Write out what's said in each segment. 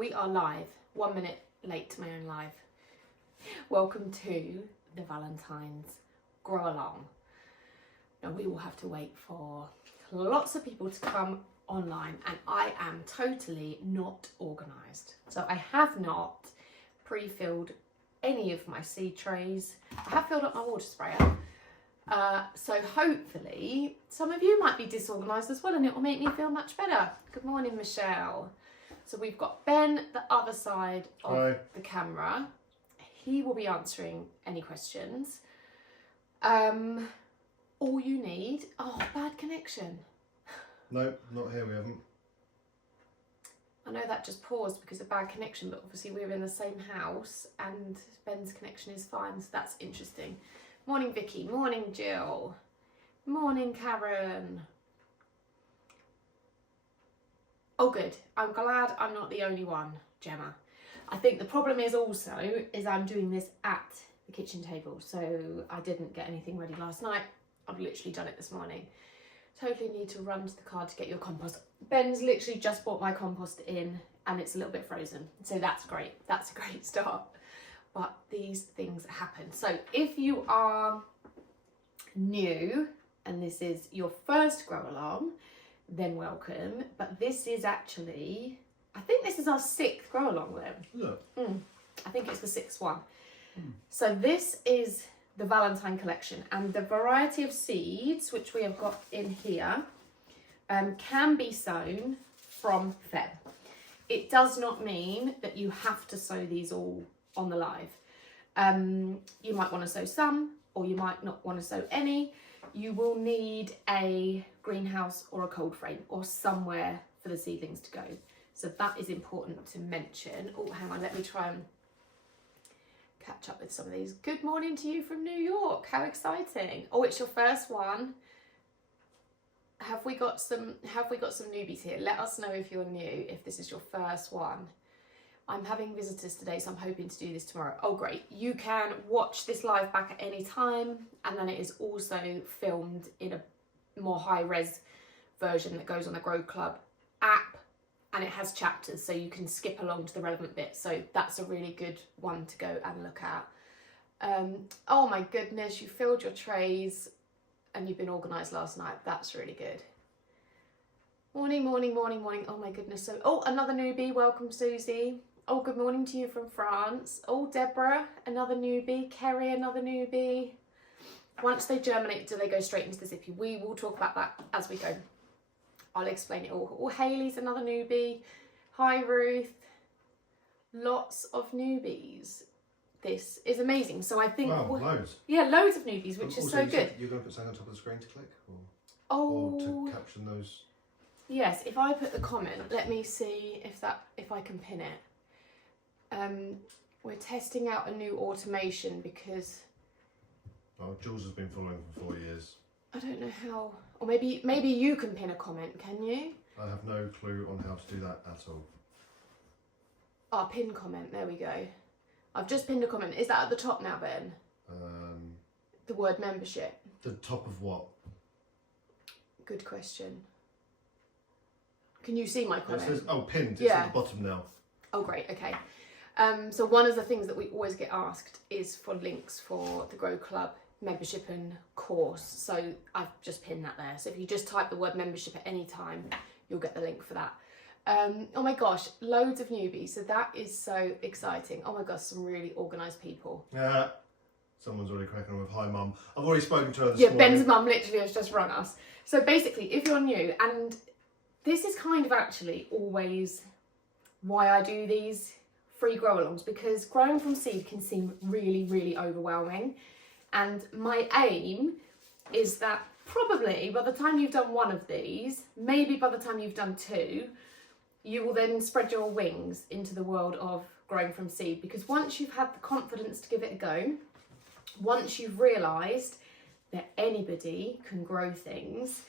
We are live, 1 minute late to my own live. Welcome to the Valentine's Grow Along. Now we will have to wait for lots of people to come online and I am totally not organised. So I have not pre-filled any of my seed trays. I have filled up my water sprayer. So hopefully some of you might be disorganised as well and it will make me feel much better. Good morning, Michelle. So we've got Ben, the other side of the camera. He will be answering any questions. All you need, bad connection. No, not here, we haven't. I know that just paused because of bad connection, but obviously we're in the same house and Ben's connection is fine, so that's interesting. Morning, Vicky. Morning, Jill. Morning, Karen. Oh, good. I'm glad I'm not the only one, Gemma. I think the problem is also I'm doing this at the kitchen table, so I didn't get anything ready last night. I've literally done it this morning. Totally need to run to the car to get your compost. Ben's literally just brought my compost in and it's a little bit frozen, so that's great. That's a great start. But these things happen. So if you are new and this is your first grow along, then welcome. But this is actually, I think this is our 6th grow along then. Yeah. I think it's the 6th one. So this is the Valentine collection and the variety of seeds which we have got in here can be sown from Feb. It does not mean that you have to sow these all on the live. You might want to sow some or you might not want to sow any. You will need a greenhouse or a cold frame or somewhere for the seedlings to go. So that is important to mention. Oh, hang on, let me try and catch up with some of these. Good morning to you from New York. How exciting. Oh, it's your first one. Have we got some newbies here? Let us know if you're new, if this is your first one. I'm having visitors today, so I'm hoping to do this tomorrow. Oh, great. You can watch this live back at any time, and then it is also filmed in a more high-res version that goes on the Grow Club app, and it has chapters, so you can skip along to the relevant bits. So that's a really good one to go and look at. Oh my goodness, you filled your trays, and you've been organised last night. That's really good. Morning, morning, morning, morning. Oh my goodness. So, oh, another newbie. Welcome, Susie. Oh, good morning to you from France. Oh, Deborah, another newbie. Kerry, another newbie. Once they germinate, do they go straight into the zippy? We will talk about that as we go. I'll explain it all. Oh, Hayley's another newbie. Hi, Ruth. Lots of newbies. This is amazing. So I think... Wow, loads. Yeah, loads of newbies, which is so good. You're going to put something on top of the screen to click? Or to caption those? Yes, if I put the comment, let me see if I can pin it. We're testing out a new automation because... Well, Jules has been following for 4 years. I don't know how... Or maybe you can pin a comment, can you? I have no clue on how to do that at all. Oh, pin comment, there we go. I've just pinned a comment. Is that at the top now, Ben? The word membership. The top of what? Good question. Can you see my comment? It says, pinned. It's Yeah. at the bottom now. Oh, great. Okay. So one of the things that we always get asked is for links for the Grow Club membership and course. So I've just pinned that there. So if you just type the word membership at any time, you'll get the link for that. Oh my gosh, loads of newbies. So that is so exciting. Oh my gosh, some really organised people. Yeah. Someone's already cracking on with hi, Mum. I've already spoken to her this morning. Ben's mum literally has just run us. So basically, if you're new, and this is kind of actually always why I do these free grow alongs, because growing from seed can seem really, really overwhelming. And my aim is that probably by the time you've done one of these, maybe by the time you've done 2, you will then spread your wings into the world of growing from seed. Because once you've had the confidence to give it a go, once you've realised that anybody can grow things,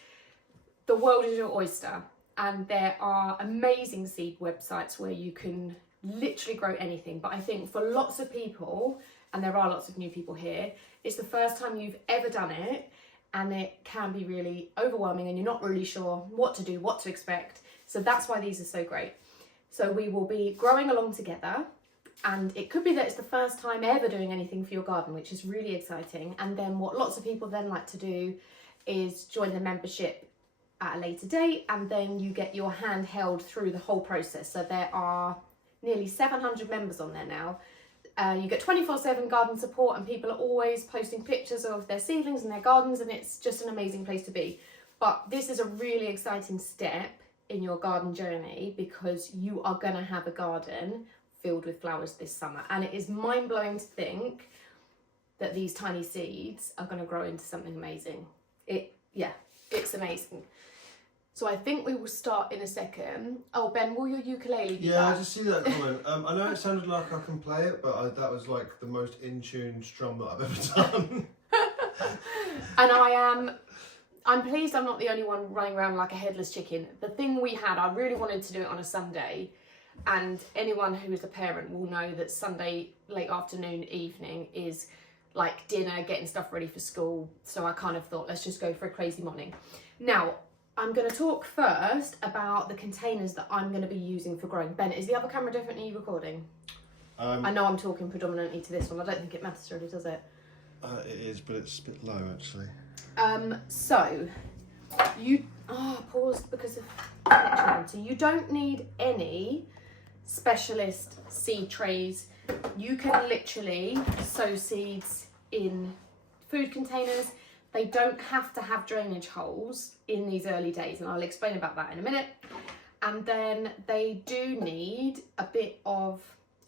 the world is your oyster. And there are amazing seed websites where you can literally grow anything. But I think for lots of people, and there are lots of new people here, it's the first time you've ever done it, and it can be really overwhelming and you're not really sure what to do, what to expect. So that's why these are so great. So we will be growing along together, and it could be that it's the first time ever doing anything for your garden, which is really exciting. And then what lots of people then like to do is join the membership at a later date, and then you get your hand held through the whole process. So there are nearly 700 members on there now. You get 24/7 garden support, and people are always posting pictures of their seedlings and their gardens, and it's just an amazing place to be. But this is a really exciting step in your garden journey, because you are going to have a garden filled with flowers this summer, and it is mind-blowing to think that these tiny seeds are going to grow into something amazing. It's amazing. So I think we will start in a second. Oh, Ben, will your ukulele be Yeah, back? I just see that comment. I know it sounded like I can play it, but that was like the most in-tune strum that I've ever done. And I'm pleased I'm not the only one running around like a headless chicken. The thing we had, I really wanted to do it on a Sunday, and anyone who is a parent will know that Sunday late afternoon, evening is like dinner, getting stuff ready for school. So I kind of thought, let's just go for a crazy morning. Now, I'm going to talk first about the containers that I'm going to be using for growing. Ben, is the other camera definitely recording? I know I'm talking predominantly to this one. I don't think it matters really, does it? It is, but it's a bit low actually. So you pause because of connection. So you don't need any specialist seed trays. You can literally sow seeds in food containers. They don't have to have drainage holes in these early days, and I'll explain about that in a minute. And then they do need a bit of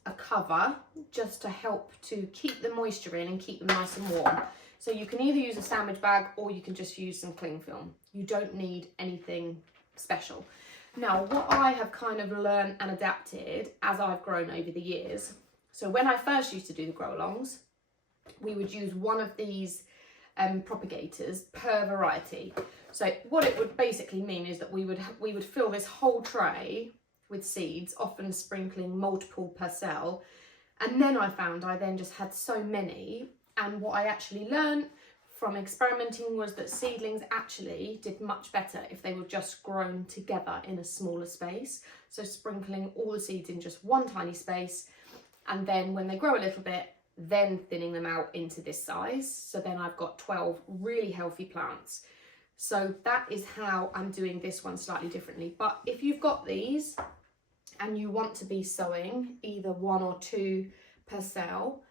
a cover just to help to keep the moisture in and keep them nice and warm. So you can either use a sandwich bag or you can just use some cling film. You don't need anything special. Now, what I have kind of learned and adapted as I've grown over the years. So when I first used to do the grow alongs, we would use one of these propagators per variety. So what it would basically mean is that we would fill this whole tray with seeds, often sprinkling multiple per cell. And then I found I then just had so many. And what I actually learned from experimenting was that seedlings actually did much better if they were just grown together in a smaller space. So sprinkling all the seeds in just one tiny space, and then when they grow a little bit, then thinning them out into this size. So then I've got 12 really healthy plants. So that is how I'm doing this one slightly differently. But if you've got these and you want to be sowing either 1 or 2 per cell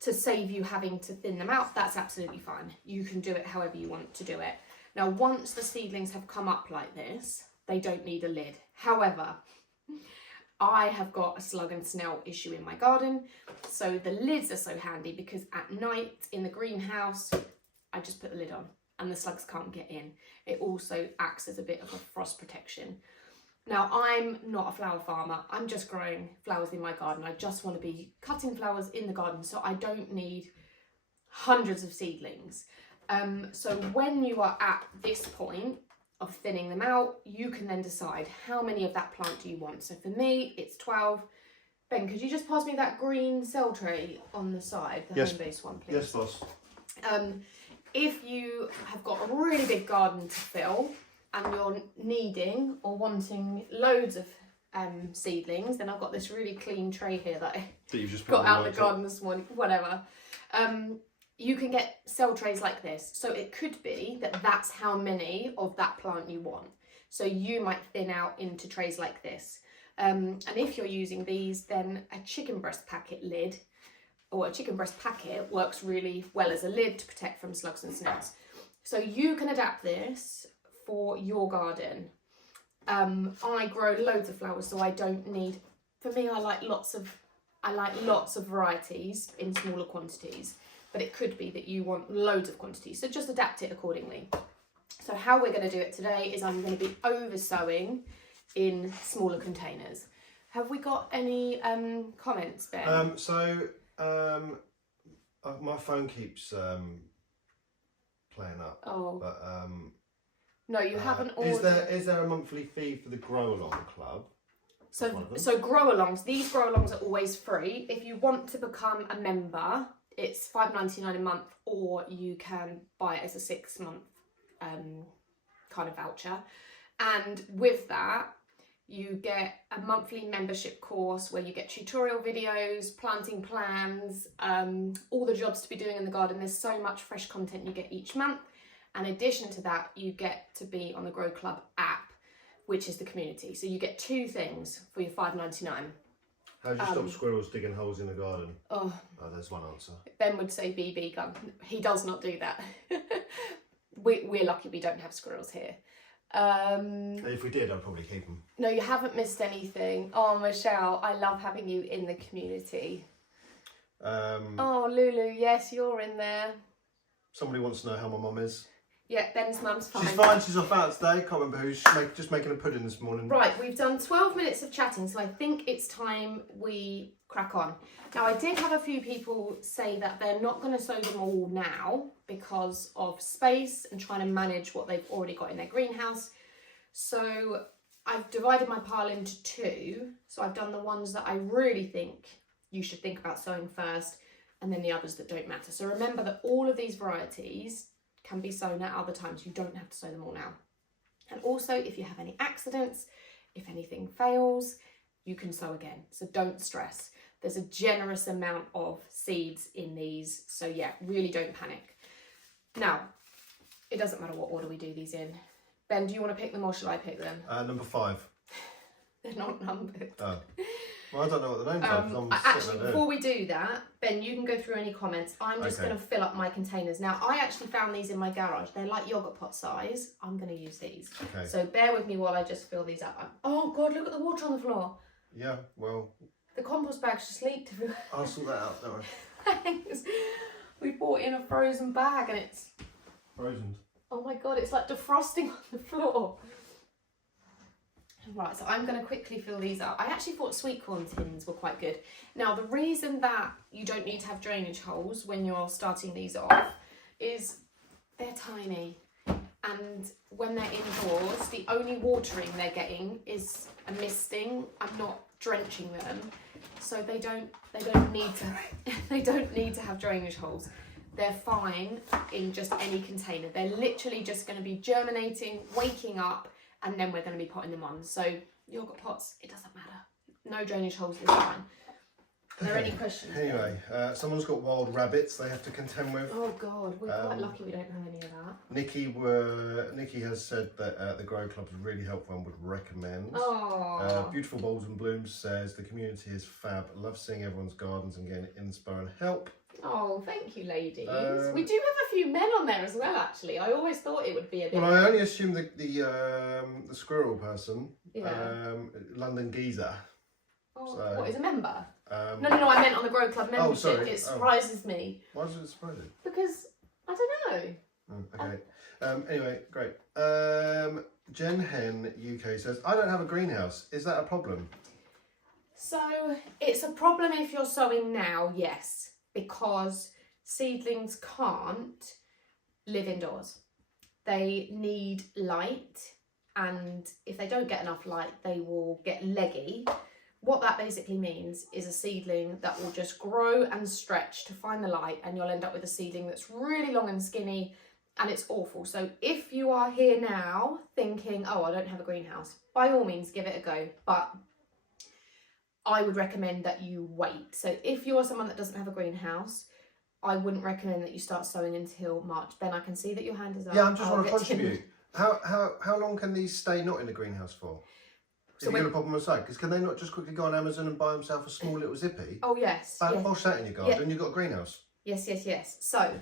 to save you having to thin them out, that's absolutely fine. You can do it however you want to do it. Now, once the seedlings have come up like this, they don't need a lid. However, I have got a slug and snail issue in my garden, so the lids are so handy because at night in the greenhouse, I just put the lid on and the slugs can't get in. It also acts as a bit of a frost protection. Now, I'm not a flower farmer. I'm just growing flowers in my garden. I just want to be cutting flowers in the garden, so I don't need hundreds of seedlings. So when you are at this point of thinning them out, you can then decide how many of that plant do you want. So for me, it's 12. Ben, could you just pass me that green cell tray on the side, the home-based one, please? Yes, boss. If you have got a really big garden to fill and you're needing or wanting loads of seedlings, then I've got this really clean tray here that You've just got out of the garden this morning, whatever. You can get cell trays like this. So it could be that that's how many of that plant you want. So you might thin out into trays like this. And if you're using these, then a chicken breast packet lid or a chicken breast packet works really well as a lid to protect from slugs and snails. So you can adapt this for your garden. I grow loads of flowers, so I don't need, for me, I like lots of varieties in smaller quantities, but it could be that you want loads of quantities, so just adapt it accordingly. So how we're going to do it today is I'm going to be over sowing in smaller containers. Have we got any comments, Ben? My phone keeps playing up. Oh. But No, you haven't ordered. Is there a monthly fee for the Grow Along Club? So grow alongs, these grow alongs are always free. If you want to become a member, it's $5.99 a month, or you can buy it as a 6-month kind of voucher. And with that, You get a monthly membership course where you get tutorial videos, planting plans, all the jobs to be doing in the garden. There's so much fresh content you get each month. And in addition to that, you get to be on the Grow Club app, which is the community. So you get 2 things for your $5.99. How do you stop squirrels digging holes in the garden? Oh, there's one answer. Ben would say BB gun. He does not do that. We're lucky we don't have squirrels here. If we did, I'd probably keep them. No, you haven't missed anything. Oh, Michelle, I love having you in the community. Oh, Lulu, yes, you're in there. Somebody wants to know how my mum is. Yeah, Ben's mum's fine. She's fine, she's off out today. Can't remember who. She's just making a pudding this morning. Right, we've done 12 minutes of chatting, so I think it's time we crack on. Now, I did have a few people say that they're not going to sow them all now because of space and trying to manage what they've already got in their greenhouse. So I've divided my pile into 2. So I've done the ones that I really think you should think about sowing first, and then the others that don't matter. So remember that all of these varieties can be sown at other times. You don't have to sow them all now. And also, if you have any accidents, if anything fails, you can sow again. So don't stress. There's a generous amount of seeds in these. So yeah, really don't panic. Now, it doesn't matter what order we do these in. Ben, do you want to pick them or shall I pick them? Number 5. They're not numbered. Oh. Well, I don't know what the names are. Actually, before we do that, Ben, you can go through any comments. I'm just going to fill up my containers. Now, I actually found these in my garage. They're like yogurt pot size. I'm going to use these. Okay. So bear with me while I just fill these up. Oh, God, look at the water on the floor. Yeah, well... The compost bag's just leaked. I'll sort that out, don't worry. Thanks. We bought in a frozen bag and it's... Frozen. Oh my God, it's like defrosting on the floor. Right, so I'm going to quickly fill these up. I actually thought sweet corn tins were quite good. Now, the reason that you don't need to have drainage holes when you're starting these off is they're tiny. And when they're indoors, the only watering they're getting is a misting. I'm not drenching them. So they don't need to have drainage holes. They're fine in just any container. They're literally just going to be germinating, waking up, and then we're going to be potting them on. So yogurt pots, it doesn't matter. No drainage holes this time. Are there any questions? Anyway, someone's got wild rabbits they have to contend with. Oh God, we're quite lucky we don't have any of that. Nikki has said that the Grow Club is really helpful and would recommend. Oh. Beautiful Balls and Blooms says the community is fab. Love seeing everyone's gardens and getting inspo and help. Oh, thank you, ladies. We do have a few men on there as well, actually. I always thought it would be a bit... Well, I only assume the squirrel person, London Geezer. Oh, so, what, is a member? No, I meant on the Grow Club membership. Oh, sorry. It surprises me. Why does it surprise you? Because, I don't know. Okay. Anyway, great. Jen Hen UK says, I don't have a greenhouse. Is that a problem? So, it's a problem if you're sowing now, yes. Because seedlings can't live indoors. They need light, and if they don't get enough light, they will get leggy. What that basically means is a seedling that will just grow and stretch to find the light, and you'll end up with a seedling that's really long and skinny, and it's awful. So if you are here now thinking, oh, I don't have a greenhouse, by all means give it a go, but I would recommend that you wait. So if you're someone that doesn't have a greenhouse, I wouldn't recommend that you start sowing until March. Ben, I can see that your hand is up. Yeah, I just want to contribute. How long can these stay not in the greenhouse for? If you've got a problem aside, because can they not just quickly go on Amazon and buy themselves a small little zippy? Oh yes. Posh that in your garden, you've got a greenhouse. Yes. So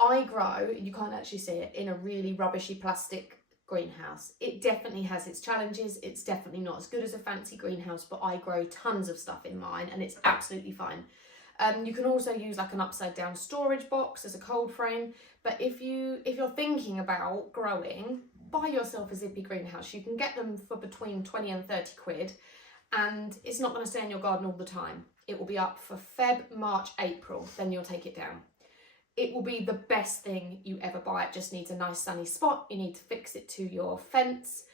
I grow, you can't actually see it, in a really rubbishy plastic greenhouse. It definitely has its challenges. It's definitely not as good as a fancy greenhouse, but I grow tons of stuff in mine and it's absolutely fine. You can also use like an upside down storage box as a cold frame, but if you're thinking about growing, buy yourself a zippy greenhouse. You can get them for between 20 and 30 quid, and it's not going to stay in your garden all the time. It will be up for Feb, March, April, then you'll take it down. It will be the best thing you ever buy. It just needs a nice sunny spot. You need to fix it to your fence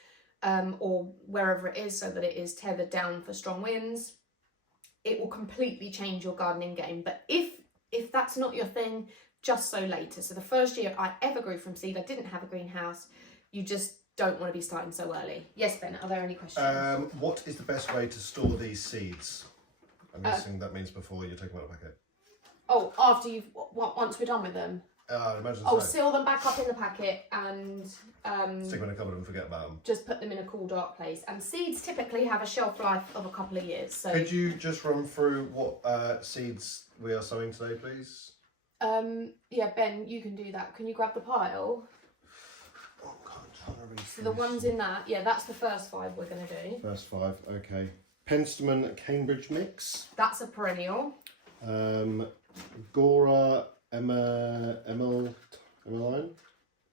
or wherever it is so that it is tethered down for strong winds. It will completely change your gardening game. But if that's not your thing, just sow later. So the first year I ever grew from seed, I didn't have a greenhouse. You just don't want to be starting so early. Yes, Ben, are there any questions? What is the best way to store these seeds? I'm guessing that means before you take them out of the packet. Oh, after once we're done with them? I'd imagine Oh, so. seal them back up in the packet and stick them in a cupboard and forget about them. just put them in a cool, dark place. And seeds typically have a shelf life of a couple of years. So could you just run through what seeds we are sowing today, please? yeah, Ben, you can do that. Can you grab the pile? Oh God, I'm trying to read So through the this. ones in that, yeah, that's the first 5 we're going to do. First 5, okay. Penstemon Cambridge mix. That's a perennial. Gaura Emmeline.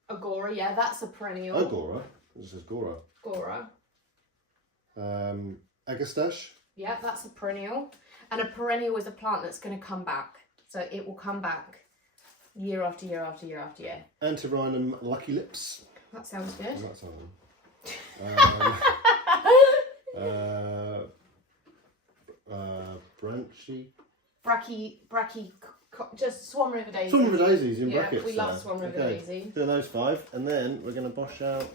Agora, yeah, that's a perennial. Oh, Gaura. This is Gaura. Gaura. Agastache. Yeah, that's a perennial. And a perennial is a plant that's going to come back. So it will come back year after year after year after year. Antirrhinum Lucky Lips. That sounds good. Oh, that's Bracky, just Swan River Daisies. Swan River Daisies in brackets. We love Swan River Daisy. Do those 5, and then we're going to bosh out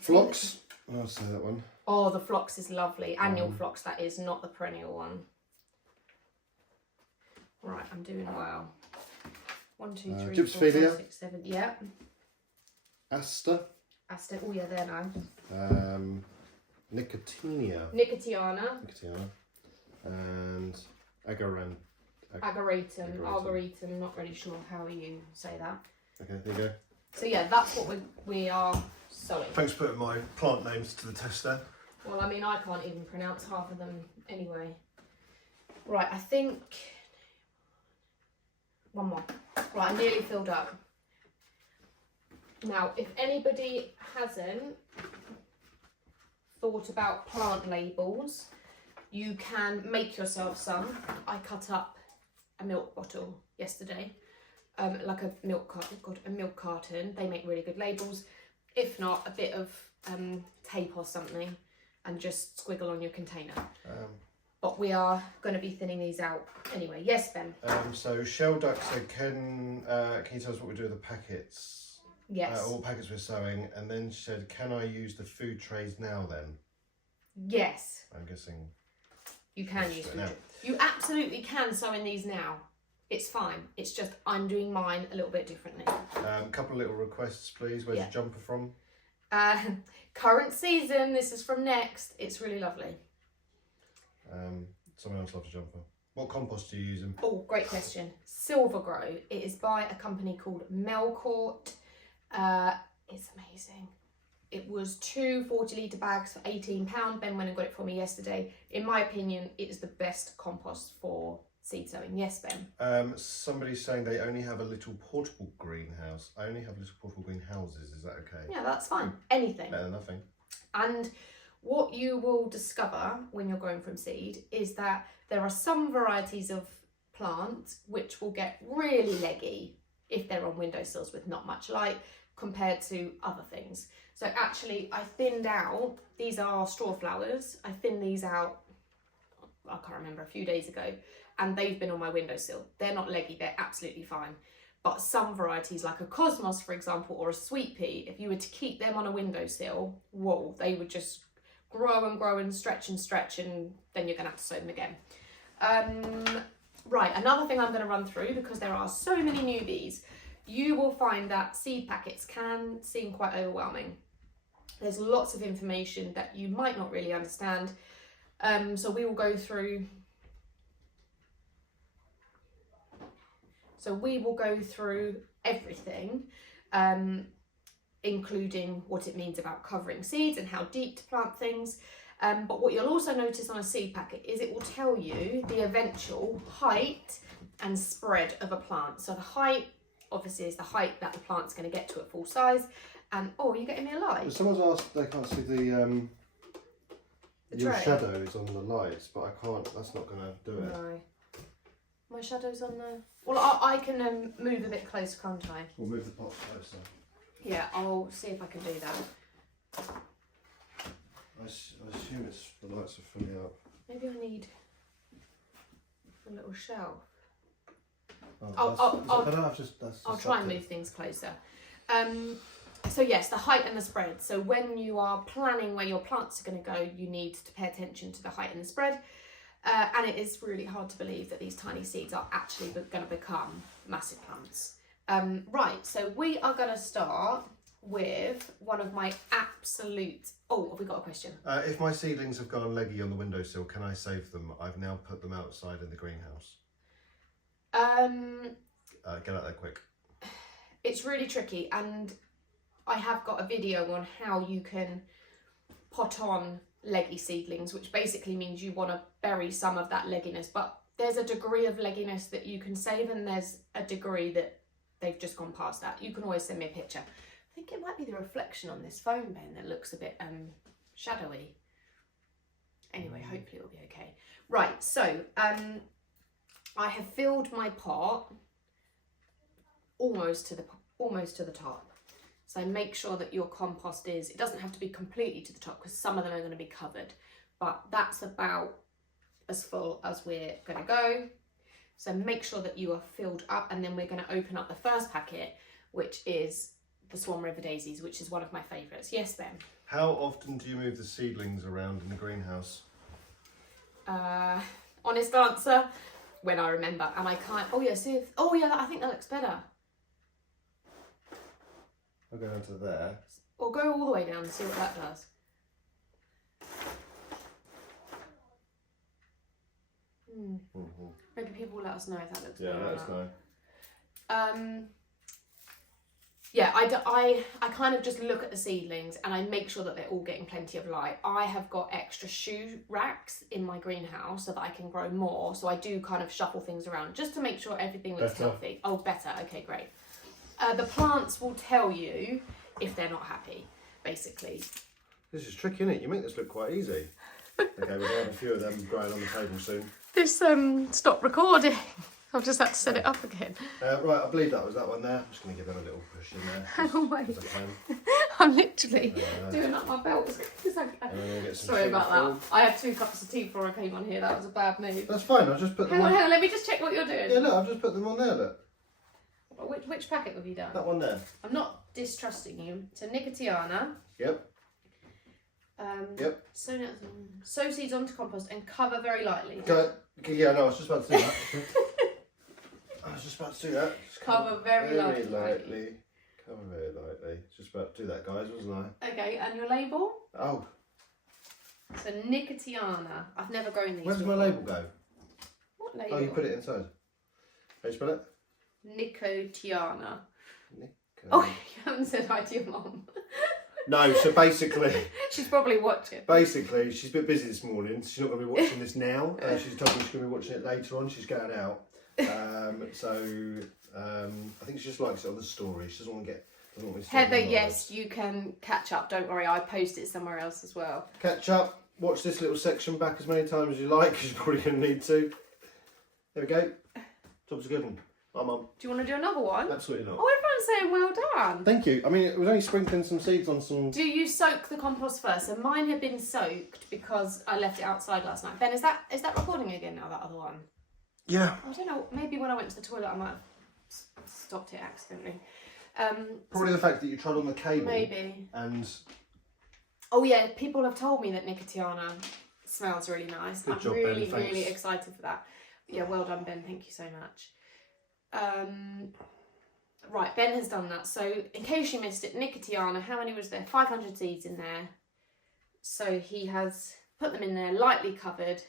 phlox. I'll say that one. Oh, the phlox is lovely. Annual phlox, that is, not the perennial one. Right, I'm doing well. 1, 2, 3, 4, Gypsophila. 5, 6, 7. Yeah. Aster. Aster. Oh yeah, there now. Nicotiana. Nicotiana. And Agaratum. Arboretum. Not really sure how you say that. Okay, there you go. So yeah, that's what we are sowing. Thanks for putting my plant names to the test there. Well, I mean, I can't even pronounce half of them anyway. Right, I think one more. Right, I'm nearly filled up. Now, if anybody hasn't thought about plant labels, you can make yourself some. I cut up a milk bottle yesterday, like a milk carton. They make really good labels. If not, a bit of tape or something, and just squiggle on your container. But we are going to be thinning these out anyway. Yes, Ben? So Shell Duck said, can you tell us what we do with the packets? Yes. All packets we're sowing, and then she said, can I use the food trays now then? Yes. I'm guessing. You can use it food now. trays. You absolutely can sow in these now. It's fine. It's just I'm doing mine a little bit differently. Couple of little requests, please. Where's your jumper from? Current season. This is from Next. It's really lovely. Someone else loves a jumper. What compost are you using? Oh, great question. Silver Grow. It is by a company called Melcourt. It's amazing. It was 2 40-litre bags for £18. Ben went and got it for me yesterday. In my opinion, it is the best compost for seed sowing. Yes, Ben? Somebody's saying they only have a little portable greenhouse. I only have little portable greenhouses. Is that okay? Yeah, that's fine. Anything. Better than nothing. And what you will discover when you're growing from seed is that there are some varieties of plants which will get really leggy if they're on windowsills with not much light compared to other things. So actually I thinned out, these are straw flowers, I thinned these out, I can't remember, a few days ago, and they've been on my windowsill. They're not leggy, they're absolutely fine. But some varieties like a Cosmos, for example, or a Sweet Pea, if you were to keep them on a windowsill, whoa, they would just grow and stretch, and then you're gonna have to sow them again. Right, another thing I'm going to run through, because there are so many newbies, you will find that seed packets can seem quite overwhelming. There's lots of information that you might not really understand. So we will go through everything, including what it means about covering seeds and how deep to plant things. But what you'll also notice on a seed packet is it will tell you the eventual height and spread of a plant. So the height, obviously, is the height that the plant's going to get to at full size. And, oh, are you getting me a light? Someone's asked they can't see your shadows on the lights, but I can't, that's not going to do it. No. My shadow's on there. Well, I can move a bit closer, can't I? We'll move the pot closer. Yeah, I'll see if I can do that. I assume the lights are fully up. Maybe I need a little shelf. I'll try and move things closer. So yes, the height and the spread. So when you are planning where your plants are going to go, you need to pay attention to the height and the spread. And it is really hard to believe that these tiny seeds are actually going to become massive plants. Right, so we are going to start with one of my absolute... Oh, have we got a question? If my seedlings have gone leggy on the windowsill, can I save them? I've now put them outside in the greenhouse. Get out there quick. It's really tricky, and I have got a video on how you can pot on leggy seedlings, which basically means you want to bury some of that legginess, but there's a degree of legginess that you can save, and there's a degree that they've just gone past that. You can always send me a picture. I think it might be the reflection on this phone, Ben, that looks a bit shadowy. Anyway, hopefully it'll be okay. Right, so I have filled my pot almost to the top. So make sure that your compost it doesn't have to be completely to the top, because some of them are going to be covered, but that's about as full as we're going to go. So make sure that you are filled up, and then we're going to open up the first packet, which is the Swan River Daisies, which is one of my favourites. Yes, Ben? How often do you move the seedlings around in the greenhouse? Honest answer, when I remember, and I can't... Oh yeah, see if... Oh yeah, I think that looks better. I'll go down to there. Or go all the way down and see what that does. Maybe people will let us know if that looks better. Yeah, let us know. Yeah, I kind of just look at the seedlings and I make sure that they're all getting plenty of light. I have got extra shoe racks in my greenhouse so that I can grow more. So I do kind of shuffle things around just to make sure everything looks healthy. Oh, better. Okay, great. The plants will tell you if they're not happy, basically. This is tricky, isn't it? You make this look quite easy. Okay, we're going to have a few of them growing on the table soon. This stopped recording. I've just had to set it up again. Right, I believe that was that one there. I'm just going to give them a little push in there. Oh, wait. I'm literally doing up my belt as quick as I can. Sorry about that. I had 2 cups of tea before I came on here. That was a bad move. That's fine, I'll just put them Hang on, let me just check what you're doing. Yeah, look, I've just put them on there, look. Which packet have you done? That one there. I'm not distrusting you. So Nicotiana. Yep. Yep. Sow seeds onto compost and cover very lightly. Yeah, no, I was just about to do that. Just cover very lightly. Cover very lightly. Just about to do that, guys, wasn't I? Okay, and your label? Oh. So Nicotiana. I've never grown these. Where does my label go? What label? Oh, you put it inside. How do you spell it? Nicotiana. Oh, you haven't said hi to your mum. No, so basically... She's probably watching. Basically, she's a bit busy this morning. She's not going to be watching this now. She's told me she's going to be watching it later on. She's going out. I think she just likes it on the story. She doesn't want to get... Doesn't want me to Heather, yes, you can catch up. Don't worry, I post it somewhere else as well. Catch up. Watch this little section back as many times as you like, because you're probably going to need to. There we go. Job's a good one. Bye, Mum. Do you want to do another one? Absolutely not. Oh, everyone's saying well done. Thank you. I mean, it was only sprinkling some seeds on some... Do you soak the compost first? So mine had been soaked because I left it outside last night. Ben, is that recording again now, that other one? Yeah. I don't know. Maybe when I went to the toilet, I might have stopped it accidentally. Probably the fact that you trod on the cable. Maybe. And... Oh, yeah. People have told me that Nicotiana smells really nice. Good I'm job, really, Ben. Thanks. really excited for that. Yeah, well done, Ben. Thank you so much. Right, Ben has done that. So in case you missed it, Nicotiana, how many was there? 500 seeds in there. So he has put them in there, lightly covered,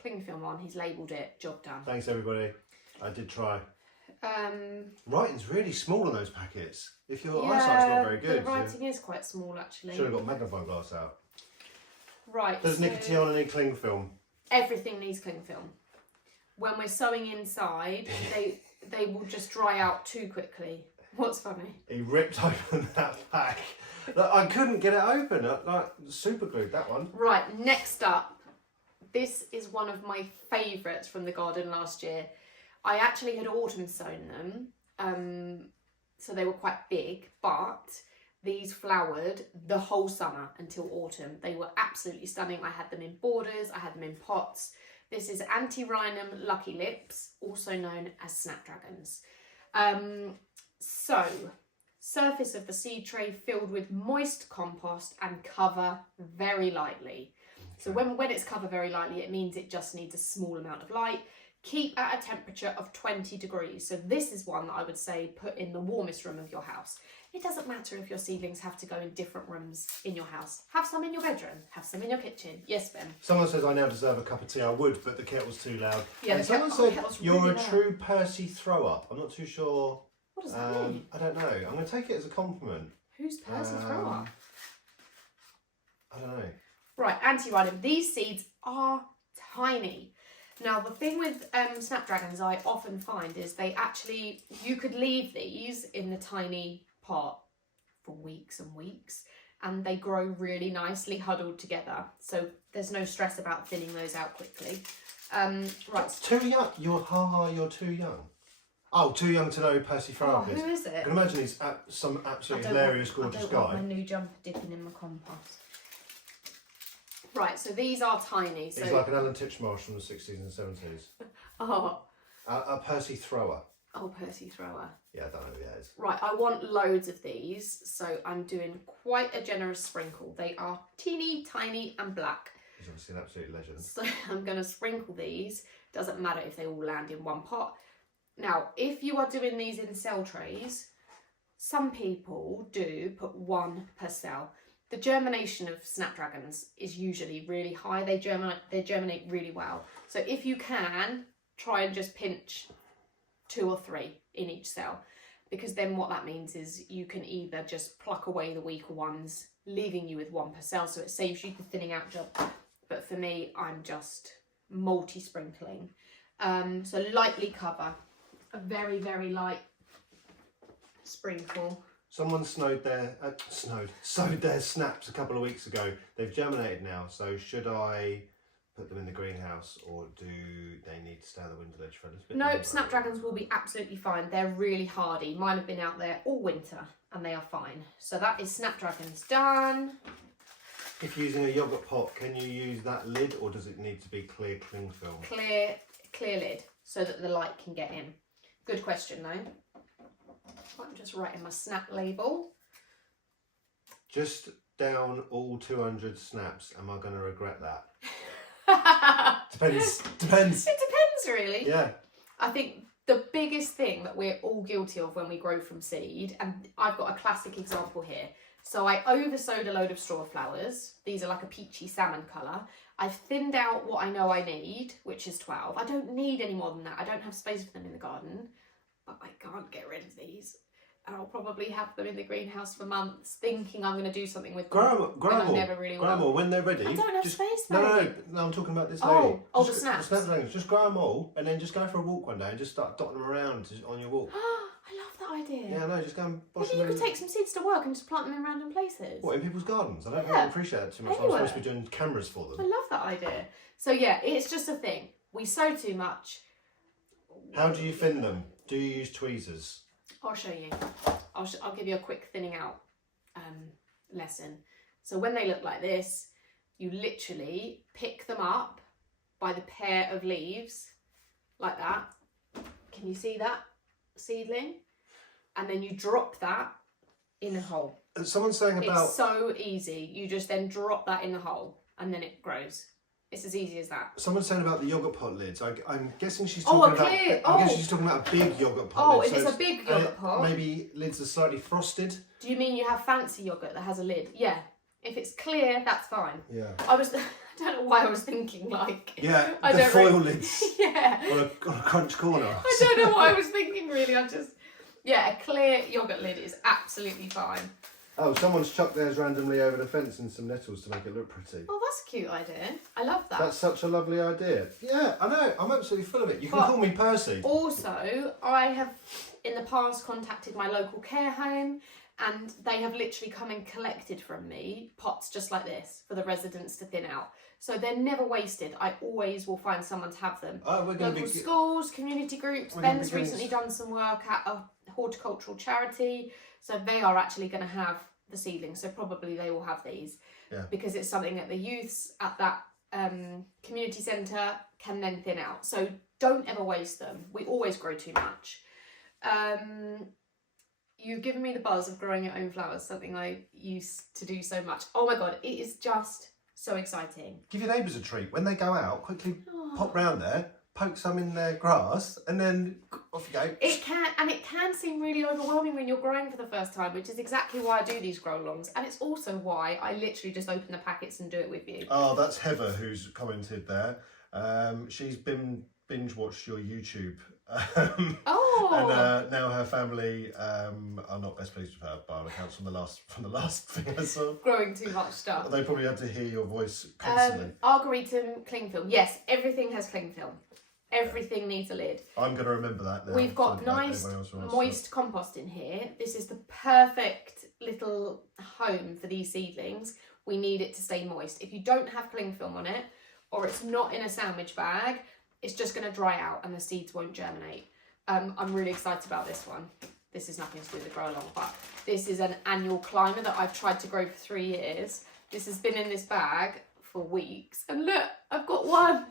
cling film on, he's labelled it, job done. Thanks, everybody. I did try. Writing's really small on those packets. If your eyesight's not very good. The writing is quite small, actually. Should have got a magnifying glass out. Right. Does Nicotiana need cling film? Everything needs cling film. When we're sewing inside, they will just dry out too quickly. What's funny? He ripped open that pack. Look, I couldn't get it open. Like super glued that one. Right, next up, this is one of my favourites from the garden last year. I actually had autumn sown them, so they were quite big, but these flowered the whole summer until autumn. They were absolutely stunning. I had them in borders, I had them in pots. This is Antirrhinum Lucky Lips, also known as Snapdragons. So, surface of the seed tray filled with moist compost and cover very lightly. So when it's covered very lightly, it means it just needs a small amount of light. Keep at a temperature of 20 degrees. So this is one that I would say put in the warmest room of your house. It doesn't matter if your seedlings have to go in different rooms in your house. Have some in your bedroom, have some in your kitchen. Yes, Ben? Someone says I now deserve a cup of tea. I would, but the kettle's too loud. Yeah, and someone said you're a true Percy throw-up. I'm not too sure. What does that mean? I don't know. I'm going to take it as a compliment. Who's Percy throw-up? I don't know. Right, anti-rhynum. These seeds are tiny. Now, the thing with snapdragons I often find is you could leave these in the tiny pot for weeks and weeks, and they grow really nicely huddled together. So there's no stress about thinning those out quickly. Right. Too young? You're too young. Oh, too young to know Percy throw-up is. Who is it? I can imagine he's some absolutely hilarious, gorgeous guy. I don't want my new jumper dipping in my compost. Right, so these are tiny. So... He's like an Alan Titchmarsh from the 60s and 70s. Oh. A Percy thrower. Oh, Percy thrower. Yeah, I don't know who that is. Right, I want loads of these, so I'm doing quite a generous sprinkle. They are teeny, tiny and black. He's obviously an absolute legend. So I'm going to sprinkle these. Doesn't matter if they all land in one pot. Now, if you are doing these in cell trays, some people do put one per cell. The germination of snapdragons is usually really high. They germinate really well. So if you can, try and just pinch 2 or 3 in each cell, because then what that means is you can either just pluck away the weaker ones, leaving you with 1 per cell, so it saves you the thinning out job. But for me, I'm just multi-sprinkling. So lightly cover, a very, very light sprinkle. Someone sowed their snaps a couple of weeks ago. They've germinated now, so should I put them in the greenhouse, or do they need to stay on the window ledge for a little bit? No, snapdragons will be absolutely fine. They're really hardy. Mine have been out there all winter and they are fine. So that is snapdragons done. If using a yoghurt pot, can you use that lid, or does it need to be clear cling film? Clear lid so that the light can get in. Good question though. I'm just writing my snap label. Just down all 200 snaps. Am I going to regret that? Depends. It depends really. Yeah. I think the biggest thing that we're all guilty of when we grow from seed, and I've got a classic example here. So I oversowed a load of straw flowers. These are like a peachy salmon colour. I've thinned out what I know I need, which is 12. I don't need any more than that. I don't have space for them in the garden, but I can't get rid of these. And I'll probably have them in the greenhouse for months, thinking I'm going to do something with them. Grandma, when they're ready. I don't have space, No, I'm talking about this lady. The snaps. The snapdragons. Just grow them all, and then just go for a walk one day and just start dotting them around on your walk. I love that idea. Yeah, no, just go and bosh them. Maybe you could take some seeds to work and just plant them in random places. What, in people's gardens? I don't really appreciate that too much. Anywhere. I'm supposed to be doing cameras for them. I love that idea. So yeah, it's just a thing. We sow too much. How do you thin them? Do you use tweezers? I'll show you. I'll give you a quick thinning out lesson. So when they look like this, you literally pick them up by the pair of leaves, like that. Can you see that seedling? And then you drop that in a hole. Someone's saying about... It's so easy. You just then drop that in the hole and then it grows. It's as easy as that. Someone's saying about the yoghurt pot lids. I'm guessing she's talking about. I guess she's talking about a big yoghurt pot. If it's a big yoghurt pot, maybe lids are slightly frosted. Do you mean you have fancy yoghurt that has a lid? Yeah. If it's clear, that's fine. Yeah. I don't know why I was thinking like. Yeah. The foil lids. Yeah. On a crunch corner. I don't know what I was thinking really. A clear yoghurt lid is absolutely fine. Oh, someone's chucked theirs randomly over the fence in some nettles to make it look pretty. Oh, that's a cute idea. I love that. That's such a lovely idea. Yeah, I know. I'm absolutely full of it. You can call me Percy. Also, I have in the past contacted my local care home, and they have literally come and collected from me pots just like this for the residents to thin out. So they're never wasted. I always will find someone to have them. Oh, we're going local schools, community groups. Ben's recently done some work at a horticultural charity. So they are actually going to have the seedlings. So probably they will have these. Yeah. Because it's something that the youths at that community centre can then thin out. So don't ever waste them. We always grow too much. You've given me the buzz of growing your own flowers, something I used to do so much. Oh my God, it is just so exciting. Give your neighbours a treat. When they go out, quickly pop round there, poke some in their grass, and then off you go. It can seem really overwhelming when you're growing for the first time, which is exactly why I do these grow alongs, and it's also why I literally just open the packets and do it with you. Oh, that's Heather who's commented there. She's binge watched your YouTube. And now her family are not best pleased with her by all accounts from the last thing I saw. Growing too much stuff. They probably had to hear your voice constantly. Arboretum cling film. Yes, everything has cling film. Everything needs a lid. I'm going to remember that now. We've got nice moist compost in here. This is the perfect little home for these seedlings. We need it to stay moist. If you don't have cling film on it, or it's not in a sandwich bag, it's just going to dry out and the seeds won't germinate. I'm really excited about this one. This is nothing to do with the grow along, but this is an annual climber that I've tried to grow for 3 years. This has been in this bag for weeks. And look, I've got one.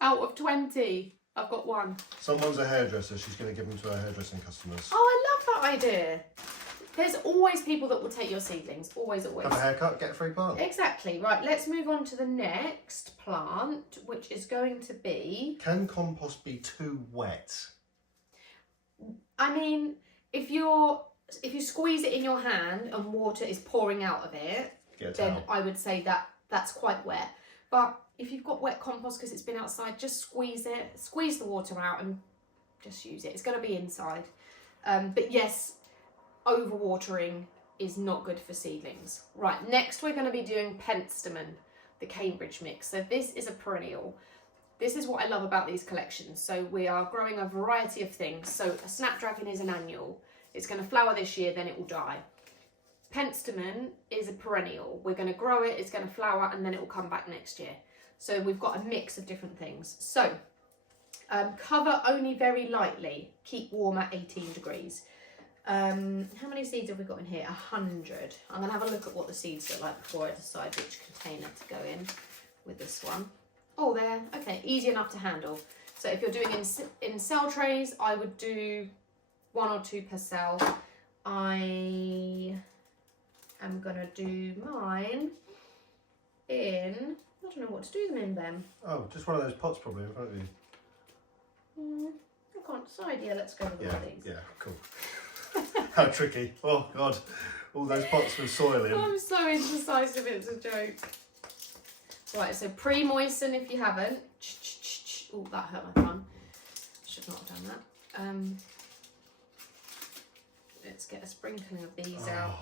Out of 20, I've got one. Someone's a hairdresser. She's going to give them to her hairdressing customers. Oh, I love that idea. There's always people that will take your seedlings. Always, always. Have a haircut, get a free plant. Exactly. Right, let's move on to the next plant, which is going to be... Can compost be too wet? I mean, if you squeeze it in your hand and water is pouring out of it, then I would say that that's quite wet. But if you've got wet compost because it's been outside, just squeeze it, squeeze the water out and just use it. It's going to be inside. But yes, overwatering is not good for seedlings. Right, next we're going to be doing Penstemon, the Cambridge mix. So this is a perennial. This is what I love about these collections. So we are growing a variety of things. So a Snapdragon is an annual. It's going to flower this year, then it will die. Penstemon is a perennial. We're going to grow it, it's going to flower, and then it will come back next year. So we've got a mix of different things. So cover only very lightly. Keep warm at 18 degrees. How many seeds have we got in here? 100. I'm going to have a look at what the seeds look like before I decide which container to go in with this one. Oh, there. Okay, easy enough to handle. So if you're doing in cell trays, I would do 1 or 2 per cell. I am going to do mine in... I don't know what to do them in then. Oh, just one of those pots probably in front of you. I can't decide. Yeah, let's go with one of these. Yeah, cool. How tricky. Oh, God. All those pots with soil in. I'm so indecisive, it's a joke. Right, so pre-moisten if you haven't. Oh, that hurt my thumb. Should not have done that. Let's get a sprinkling of these out.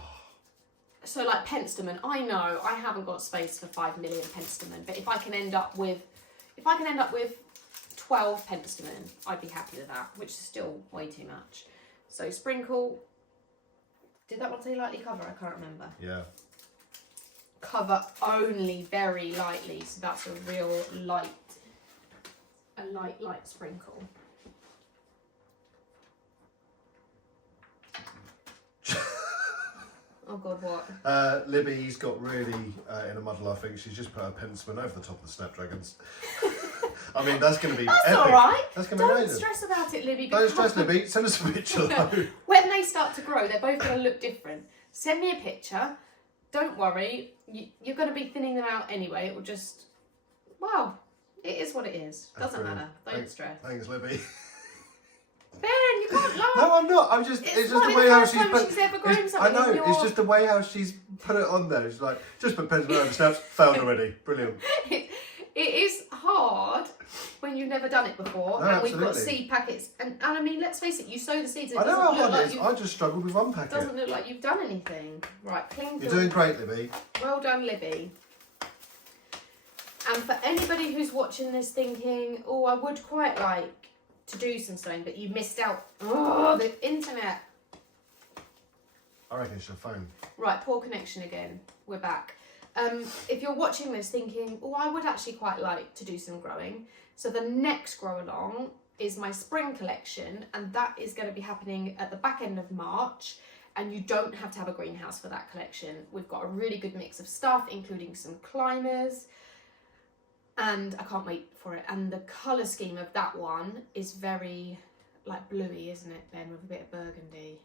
So like Penstemon, I know I haven't got space for 5 million Penstemon, but if I can end up with 12 Penstemon, I'd be happy with that, which is still way too much. So sprinkle. Did that one say lightly cover? I can't remember. Yeah. Cover only very lightly, so that's a real light sprinkle. Oh God, what? Libby's got really in a muddle, I think. She's just put her Penstemon over the top of the Snapdragons. I mean, that's going to be That's epic. alright. That's going to be Don't amazing. stress about it, Libby. Don't stress, Libby. Send us a picture, though. When they start to grow, they're both going to look different. Send me a picture. Don't worry. You're going to be thinning them out anyway. It will just... Wow. It is what it is. Doesn't matter. Don't stress. Thanks, Libby. Ben, you can't laugh. No, I'm not. I'm just. It's just the way how she's put. I know. It's just the way how she's put it on there. It's like just put Penstemon over snaps. Failed already. Brilliant. It is hard when you've never done it before, No, and absolutely. we've got seed packets. And I mean, let's face it. You sow the seeds. And I it know doesn't how look hard like it is. you've- I just struggled with one packet. Doesn't look like you've done anything. Right, cling You're film. doing great, Libby. Well done, Libby. And for anybody who's watching this thinking, oh, I would quite like to do some sewing, but you missed out. Oh, the internet. I reckon it's your phone. Right, poor connection again. We're back. If you're watching this thinking, oh, I would actually quite like to do some growing. So the next grow along is my spring collection, and that is going to be happening at the back end of March. And you don't have to have a greenhouse for that collection. We've got a really good mix of stuff, including some climbers. And I can't wait for it. And the colour scheme of that one is very like bluey, isn't it, Ben, with a bit of burgundy?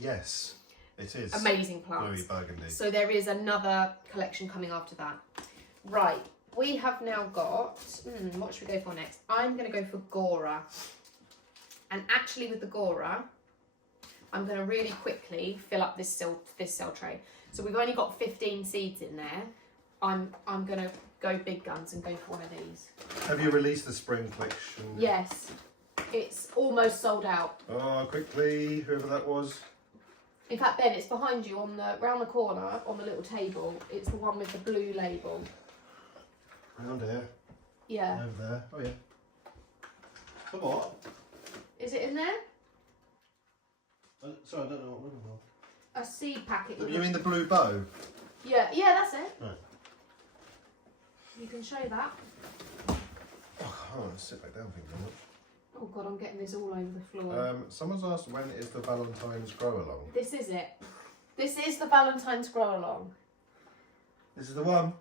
Yes, it is. Amazing plants. Bluey burgundy. So there is another collection coming after that. Right, we have now got, what should we go for next? I'm going to go for Gaura. And actually with the Gaura, I'm going to really quickly fill up this cell tray. So we've only got 15 seeds in there. I'm going to go big guns and go for one of these. Have you released the spring collection? Yes, it's almost sold out. Oh, quickly, whoever that was. In fact, Ben, it's behind you round the corner on the little table. It's the one with the blue label. Round here. Yeah. Over there. Oh, yeah. The what? Is it in there? Sorry, I don't know what one it was. A seed packet. You mean the blue bow? Yeah, that's it. Right. You can show that. Oh, I want to sit back down, thank you very much. Oh God, I'm getting this all over the floor. Someone's asked when is the Valentine's grow along? This is it. This is the Valentine's grow along. This is the one.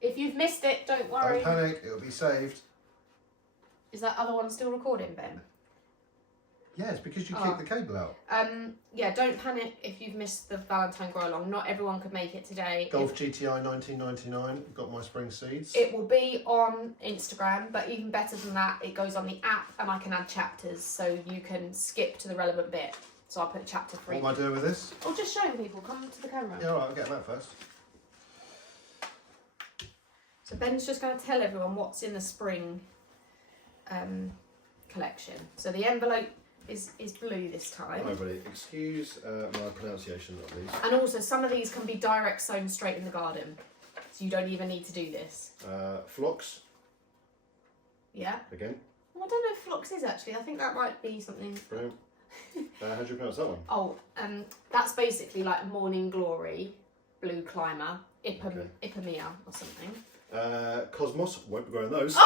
If you've missed it, don't worry. Don't panic, it'll be saved. Is that other one still recording, Ben? Yeah, it's because you kicked the cable out. Yeah, don't panic if you've missed the Valentine grow along. Not everyone could make it today. Golf GTI 1999, got my spring seeds. It will be on Instagram, but even better than that, it goes on the app and I can add chapters so you can skip to the relevant bit. So I'll put chapter 3. What am I doing with this? Oh, just showing people. Come to the camera. Yeah, alright, I'll get that first. So Ben's just going to tell everyone what's in the spring collection. So the envelope is blue this time. Hi everybody, excuse my pronunciation of these. And also some of these can be direct sown straight in the garden. So you don't even need to do this. Phlox. Yeah. Again. Well, I don't know if phlox is actually. I think that might be something. Brilliant. How do you pronounce that one? Oh, that's basically like morning glory, blue climber, Ipomea or something. Cosmos, won't be growing those.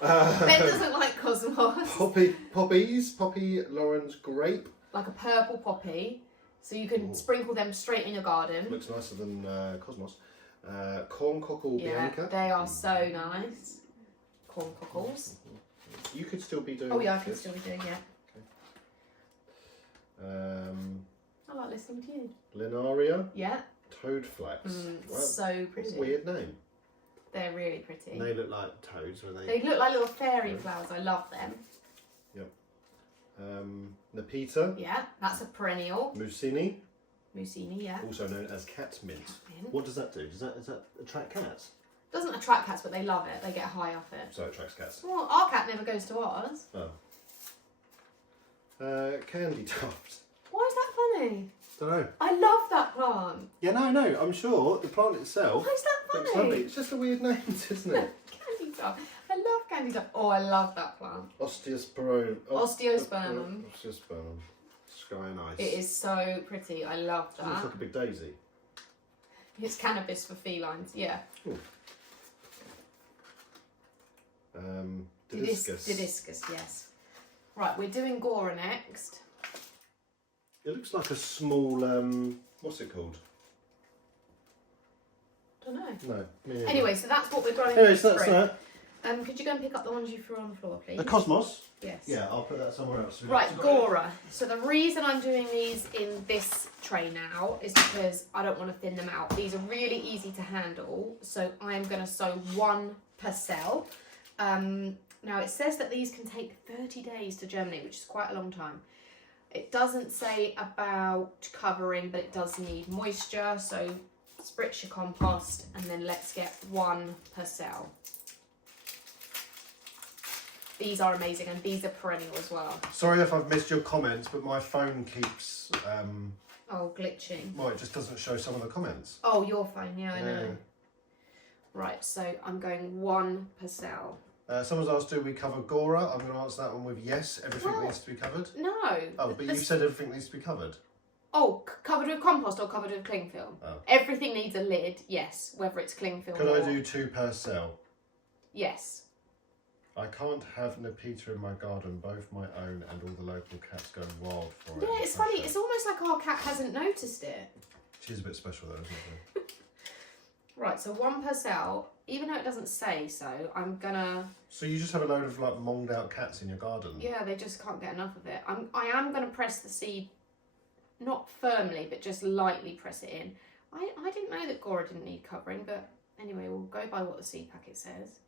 Ben doesn't like cosmos. Poppy Lauren's grape. Like a purple poppy, so you can sprinkle them straight in your garden. Looks nicer than Cosmos. Corn cockle Bianca. They are so nice. Corn cockles. You could still be doing. Oh yeah, I could still be doing it. Okay. I like listening to you. Linaria. Yeah. Toadflax. Wow. So pretty. What a weird name. They're really pretty. And they look like toads, when They look like little fairy flowers. I love them. Yep. Nepeta. Yeah, that's a perennial. Mucini. Mucini, yeah. Also known as cat's mint. Mint. What does that do? Does that attract cats? Doesn't attract cats, but they love it. They get high off it. So it attracts cats. Well, our cat never goes to ours. Oh. Candy tuft. Why is that funny? Don't know. I love that plant. Yeah, no. I'm sure the plant itself Why is that looks funny? lovely. It's just a weird name, isn't it? Candy tuft. I love candy tuft. Oh, I love that plant. Osteospermum. Osteospermum. Osteospermum. Sky and ice. It is so pretty. I love It looks that. like a big daisy. It's cannabis for felines. Yeah. Ooh. Didiscus. Didiscus, yes. Right, we're doing Gaura next. It looks like a small, what's it called? Don't know. No. Me neither. Anyway, so that's what we're growing Anyway, this so that's spring. that. Could you go and pick up the ones you threw on the floor, please? The Cosmos? Yes. Yeah, I'll put that somewhere else. Right, Gaura. So the reason I'm doing these in this tray now is because I don't want to thin them out. These are really easy to handle, so I'm going to sow one per cell. Now it says that these can take 30 days to germinate, which is quite a long time. It doesn't say about covering, but it does need moisture, so spritz your compost and then let's get one per cell. These are amazing and these are perennial as well. Sorry if I've missed your comments, but my phone keeps... Oh, glitching. well, it just doesn't show some of the comments. Oh, your phone, yeah, I know. Right, so I'm going one per cell. Someone's asked, do we cover Gaura? I'm going to answer that one with yes, everything Well, needs to be covered. No. Oh, but you said everything needs to be covered. Oh, covered with compost or covered with cling film? Oh. Everything needs a lid, yes, whether it's cling film Could or... I do 2 per cell? Yes. I can't have Nepeta in my garden, both my own and all the local cats going wild for it. Yeah, it's funny, it's almost like our cat hasn't noticed it. She's a bit special though, isn't she? Right, so 1 per cell, even though it doesn't say so, I'm gonna... So you just have a load of like monged out cats in your garden? Yeah, they just can't get enough of it. I am gonna press the seed, not firmly, but just lightly press it in. I didn't know that Gaura didn't need covering, but anyway, we'll go by what the seed packet says.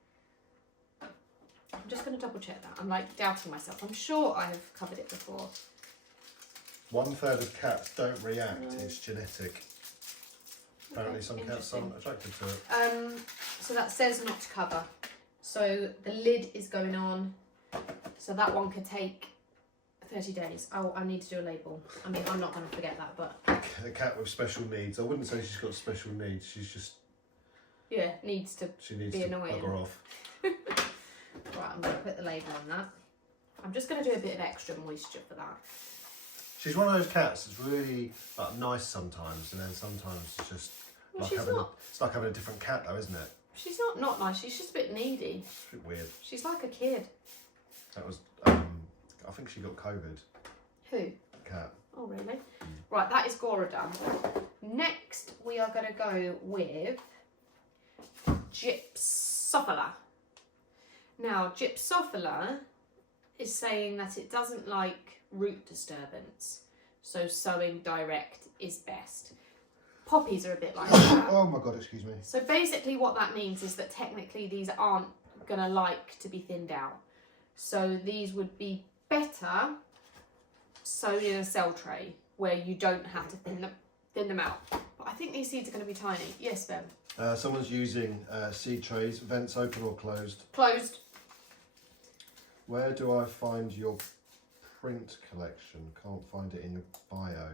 I'm just going to double check that. I'm like doubting myself. I'm sure I have covered it before. 1/3 of cats don't react. It's genetic. Apparently some cats aren't attracted to it. So that says not to cover. So the lid is going on. So that one could take 30 days. Oh, I need to do a label. I mean, I'm not going to forget that, but... A cat with special needs. I wouldn't say she's got special needs. She's just... Yeah, needs to be annoying. Bugger off. Right, I'm going to put the label on that. I'm just going to do a bit of extra moisture for that. She's one of those cats that's really like, nice sometimes, and then sometimes it's just Well, it's like having a different cat though, isn't it? She's not nice, she's just a bit needy. It's a bit weird. She's like a kid. That was, I think she got COVID. Who? The cat. Oh, really? Right, that is Gaura done. Next, we are going to go with Gypsophila. Now, Gypsophila is saying that it doesn't like root disturbance, so sowing direct is best. Poppies are a bit like that. Oh my god, excuse me. So basically what that means is that technically these aren't going to like to be thinned out. So these would be better sown in a cell tray where you don't have to thin them out. But I think these seeds are going to be tiny. Yes, Ben? Someone's using seed trays, vents open or closed. Closed. Where do I find your print collection? Can't find it in your bio.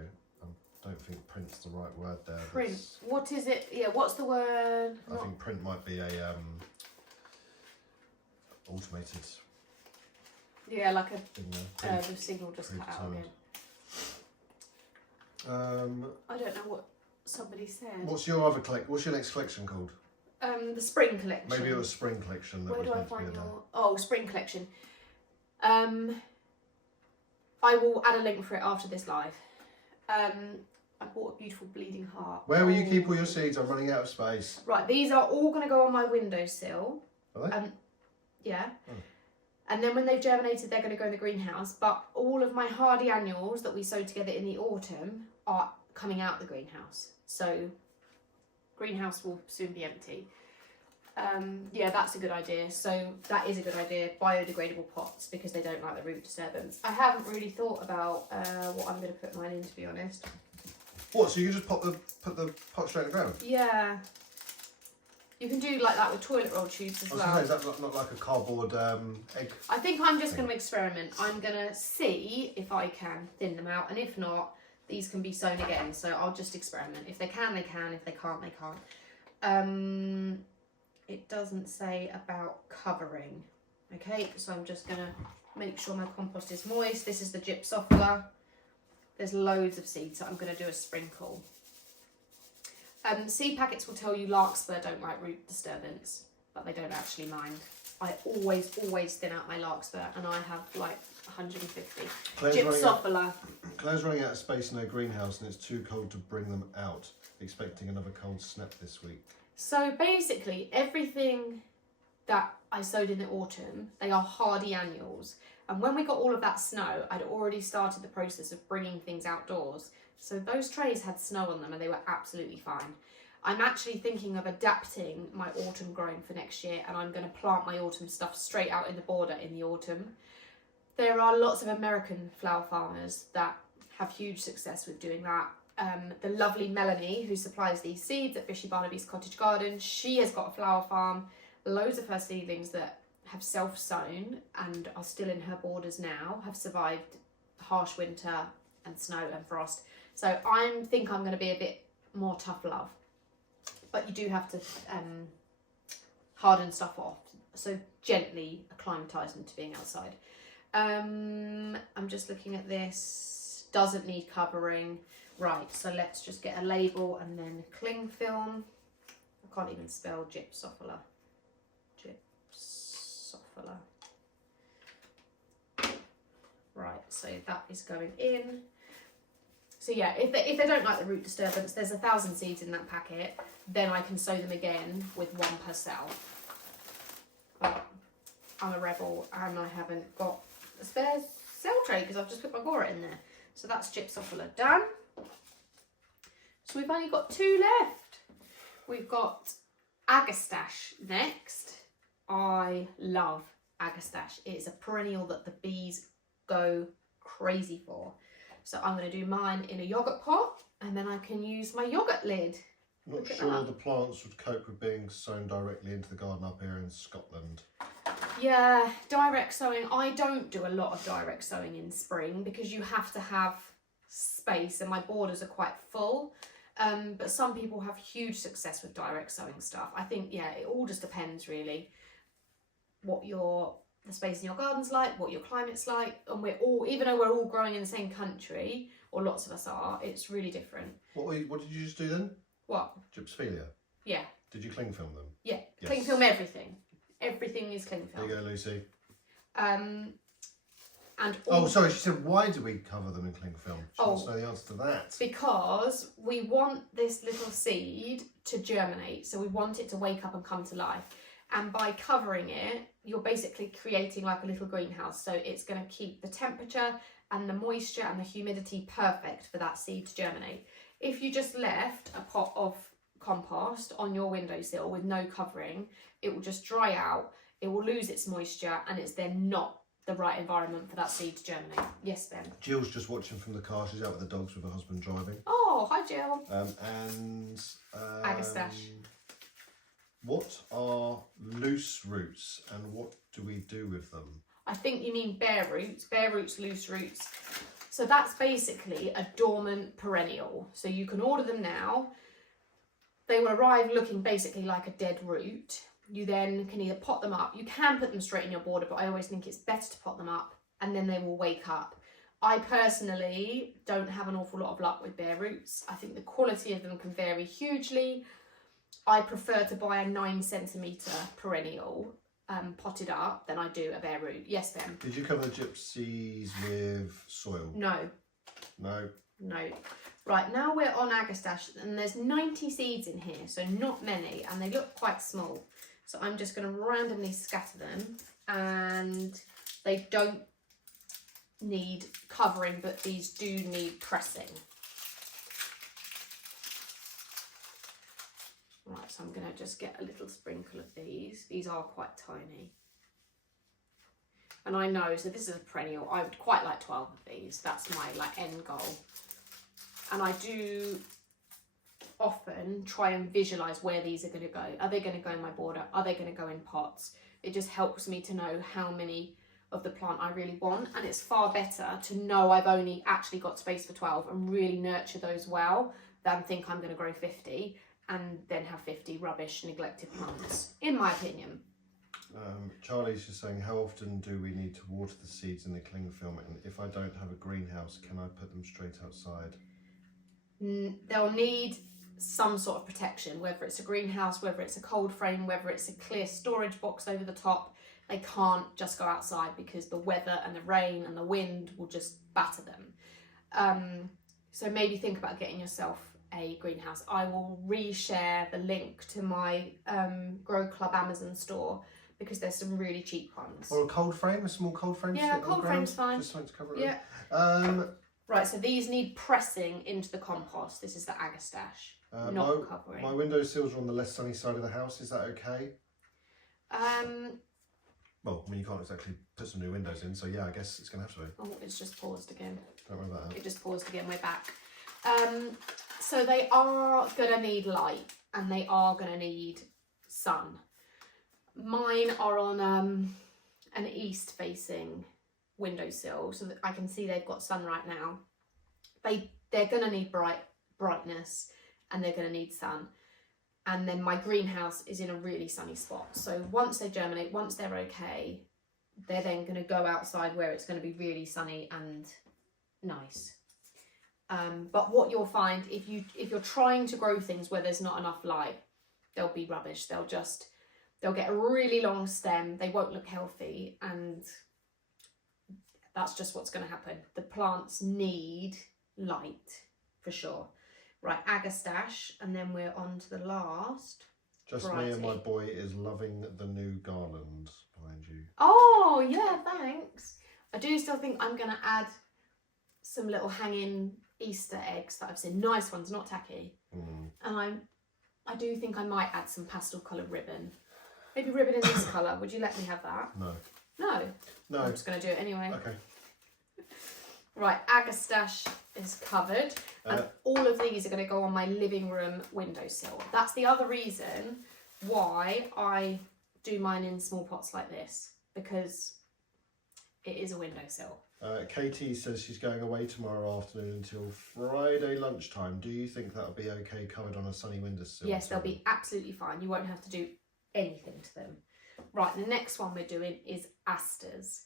I don't think print's the right word there. Print. What is it? Yeah, what's the word? I think print might be a automated. Yeah, like a thing there. the signal just cut out again. I don't know what somebody said. What's your next collection called? The spring collection. Maybe it was spring collection. Where do I find your... spring collection. I will add a link for it after this live. I bought a beautiful bleeding heart. Where will you keep all your seeds? I'm running out of space. Right, these are all going to go on my windowsill. Are they? Yeah. Oh. And then when they've germinated, they're going to go in the greenhouse. But all of my hardy annuals that we sowed together in the autumn are coming out the greenhouse. So greenhouse will soon be empty. Yeah, that's a good idea. So that is a good idea. Biodegradable pots because they don't like the root disturbance. I haven't really thought about what I'm going to put mine in, to be honest. What? So you can just put the pot straight in the ground? Yeah. You can do like that with toilet roll tubes as well. Is that not like a cardboard egg? I think I'm just going to experiment. I'm going to see if I can thin them out, and if not, these can be sown again. So I'll just experiment. If they can, they can. If they can't, they can't. It doesn't say about covering. Okay, so I'm just going to make sure my compost is moist. This is the Gypsophila. There's loads of seeds, so I'm going to do a sprinkle. Seed packets will tell you larkspur don't like root disturbance, but they don't actually mind. I always thin out my larkspur, and I have like 150. Gypsophila. Claire's running out of space in her greenhouse, and it's too cold to bring them out. Expecting another cold snap this week. So basically, everything that I sowed in the autumn, they are hardy annuals. And when we got all of that snow, I'd already started the process of bringing things outdoors. So those trays had snow on them and they were absolutely fine. I'm actually thinking of adapting my autumn growing for next year, and I'm going to plant my autumn stuff straight out in the border in the autumn. There are lots of American flower farmers that have huge success with doing that. The lovely Melanie, who supplies these seeds at Fishy Barnaby's Cottage Garden, she has got a flower farm, loads of her seedlings that have self-sown and are still in her borders now, have survived harsh winter and snow and frost. So I think I'm going to be a bit more tough love. But you do have to harden stuff off. So gently acclimatise them to being outside. I'm just looking at this. Doesn't need covering. Right, so let's just get a label and then cling film. I can't even spell Gypsophila. Gypsophila. Right, so that is going in. So yeah, if they don't like the root disturbance, there's 1,000 seeds in that packet, then I can sow them again with 1 per cell. But I'm a rebel and I haven't got a spare cell tray because I've just put my Gaura in there. So that's Gypsophila done. So we've only got 2 left. We've got Agastache next. I love Agastache. It's a perennial that the bees go crazy for. So I'm going to do mine in a yoghurt pot and then I can use my yoghurt lid. Not sure the plants would cope with being sown directly into the garden up here in Scotland. Yeah, direct sowing. I don't do a lot of direct sowing in spring because you have to have space and my borders are quite full. But some people have huge success with direct sowing stuff. I think, yeah, it all just depends really what the space in your garden's like, what your climate's like, and we're all, even though we're all growing in the same country, or lots of us are, it's really different. What did you just do then? What? Gypsophila? Yeah. Did you cling film them? Yeah, Yes. cling film everything. Everything is cling film. There you go, Lucy. And oh, sorry, she said, why do we cover them in cling film? She wants to know the answer to that. Because we want this little seed to germinate, so we want it to wake up and come to life. And by covering it, you're basically creating like a little greenhouse. So it's going to keep the temperature and the moisture and the humidity perfect for that seed to germinate. If you just left a pot of compost on your windowsill with no covering, it will just dry out, it will lose its moisture, and it's then not the right environment for that seed to germinate. Yes, Ben? Jill's just watching from the car. She's out with the dogs with her husband driving. Oh, hi, Jill. Agastache. What are loose roots and what do we do with them? I think you mean bare roots, loose roots. So that's basically a dormant perennial. So you can order them now. They will arrive looking basically like a dead root. You then can either pot them up. You can put them straight in your border, but I always think it's better to pot them up and then they will wake up. I personally don't have an awful lot of luck with bare roots. I think the quality of them can vary hugely. I prefer to buy a 9cm perennial potted up than I do a bare root. Yes, Ben? Did you cover the gypsies with soil? No. No? No. Right, now we're on Agastache and there's 90 seeds in here, so not many, and they look quite small. So I'm just going to randomly scatter them, and they don't need covering, but these do need pressing. Right, so I'm going to just get a little sprinkle of these. These are quite tiny. And I know, so this is a perennial. I would quite like 12 of these. That's my end goal. And I do often try and visualise where these are going to go. Are they going to go in my border? Are they going to go in pots? It just helps me to know how many of the plant I really want. And it's far better to know I've only actually got space for 12 and really nurture those well than think I'm going to grow 50 and then have 50 rubbish, neglected plants, in my opinion. Charlie's just saying, how often do we need to water the seeds in the cling film? And if I don't have a greenhouse, can I put them straight outside? They'll need some sort of protection, whether it's a greenhouse, whether it's a cold frame, whether it's a clear storage box over the top. They can't just go outside because the weather and the rain and the wind will just batter them. So maybe think about getting yourself a greenhouse. I will reshare the link to my Grow Club Amazon store because there's some really cheap ones. Or a cold frame, a small cold frame? Yeah, cold frame's fine. Just something to cover it. Yeah. Right, so these need pressing into the compost. This is the Agastache, not covering. My windowsills are on the less sunny side of the house. Is that okay? Well, I mean, you can't exactly put some new windows in, so yeah, I guess it's going to have to be. Oh, it's just paused again. Don't worry about that. It just paused again, we're back. So they are going to need light and they are going to need sun. Mine are on an east-facing windowsill, so that I can see they've got sun right now. They're going to need brightness and they're going to need sun. And then my greenhouse is in a really sunny spot. So once they germinate, once they're okay, they're then going to go outside where it's going to be really sunny and nice. But what you'll find if you're trying to grow things where there's not enough light, they'll be rubbish. They'll get a really long stem. They won't look healthy, and that's just what's going to happen. The plants need light for sure. Right, Agastache, and then we're on to the last Just variety. me and my boy is loving the new garland behind you. Oh, yeah, thanks. I do still think I'm going to add some little hanging Easter eggs that I've seen. Nice ones, not tacky. And I do think I might add some pastel coloured ribbon. Maybe ribbon in this colour. Would you let me have that? No. No? No. I'm just going to do it anyway. Okay. Right, Agastache is covered. And all of these are going to go on my living room windowsill. That's the other reason why I do mine in small pots like this. Because it is a windowsill. Katie says she's going away tomorrow afternoon until Friday lunchtime. Do you think that'll be okay covered on a sunny windowsill? Yes, they'll be absolutely fine. You won't have to do anything to them. Right, the next one we're doing is Asters.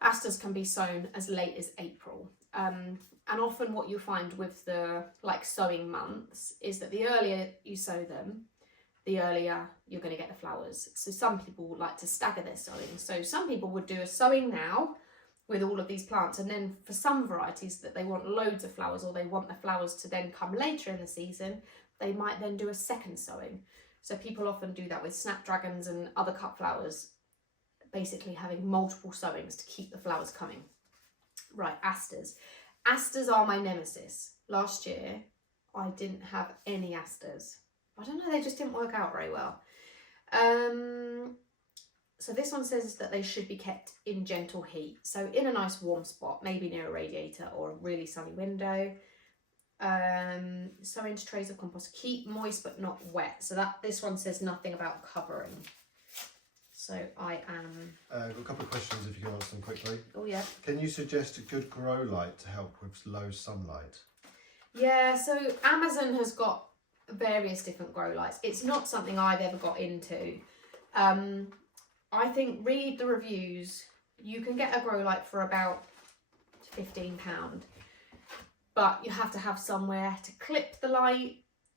Asters can be sown as late as April. And often what you find with the sowing months is that the earlier you sow them, the earlier you're going to get the flowers. So some people like to stagger their sowing. So some people would do a sowing now with all of these plants, and then for some varieties that they want loads of flowers, or they want the flowers to then come later in the season, they might then do a second sowing. So people often do that with Snapdragons and other cut flowers, basically having multiple sowings to keep the flowers coming. Right, Asters. Asters are my nemesis. Last year, I didn't have any Asters. I don't know, they just didn't work out very well. So this one says that they should be kept in gentle heat. So in a nice warm spot, maybe near a radiator or a really sunny window. Sow into trays of compost. Keep moist but not wet. So this one says nothing about covering. So I am... I've got a couple of questions if you can answer them quickly. Oh yeah. Can you suggest a good grow light to help with low sunlight? Yeah, so Amazon has got various different grow lights. It's not something I've ever got into. I think read the reviews. You can get a grow light for about £15, but you have to have somewhere to clip the light.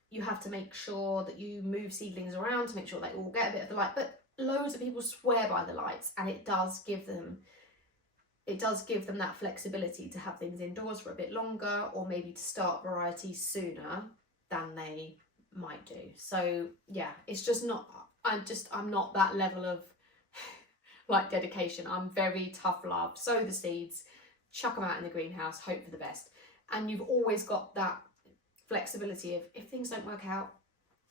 You have to make sure that you move seedlings around to make sure they all get a bit of the light. But loads of people swear by the lights, and it does give them that flexibility to have things indoors for a bit longer, or maybe to start varieties sooner than they might do. So yeah, it's just not, I'm not that level of dedication. I'm very tough love. Sow the seeds, chuck them out in the greenhouse, hope for the best. And you've always got that flexibility of, if things don't work out,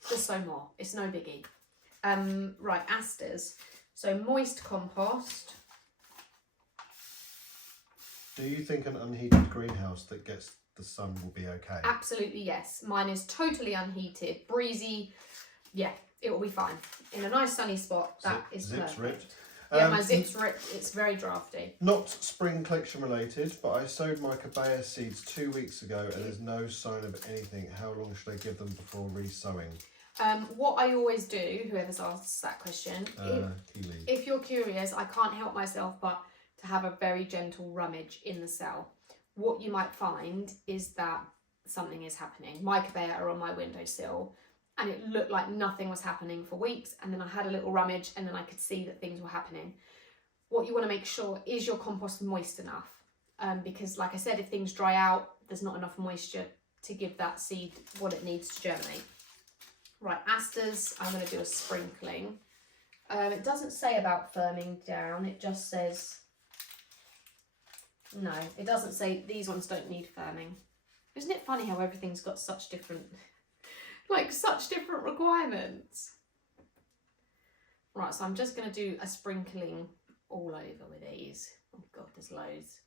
just sow more. It's no biggie. Right, Asters. So moist compost. Do you think an unheated greenhouse that gets the sun will be okay? Absolutely yes. Mine is totally unheated, breezy. Yeah, it will be fine. In a nice sunny spot, that is zips perfect. ripped. Yeah, my zip's ripped. It's very drafty. Not spring collection related, but I sowed my cabaya seeds 2 weeks ago and there's no sign of anything. How long should I give them before re-sowing? What I always do, whoever's asked that question, if you're curious, I can't help myself but to have a very gentle rummage in the cell. What you might find is that something is happening. My cabaya are on my windowsill, and it looked like nothing was happening for weeks, and then I had a little rummage and then I could see that things were happening. What you want to make sure is your compost moist enough, because like I said, if things dry out, there's not enough moisture to give that seed what it needs to germinate. Right, Asters, I'm going to do a sprinkling. It doesn't say about firming down, it just says, no, it doesn't say these ones don't need firming. Isn't it funny how everything's got such different requirements? Right, so I'm just going to do a sprinkling all over with these. Oh God, there's loads.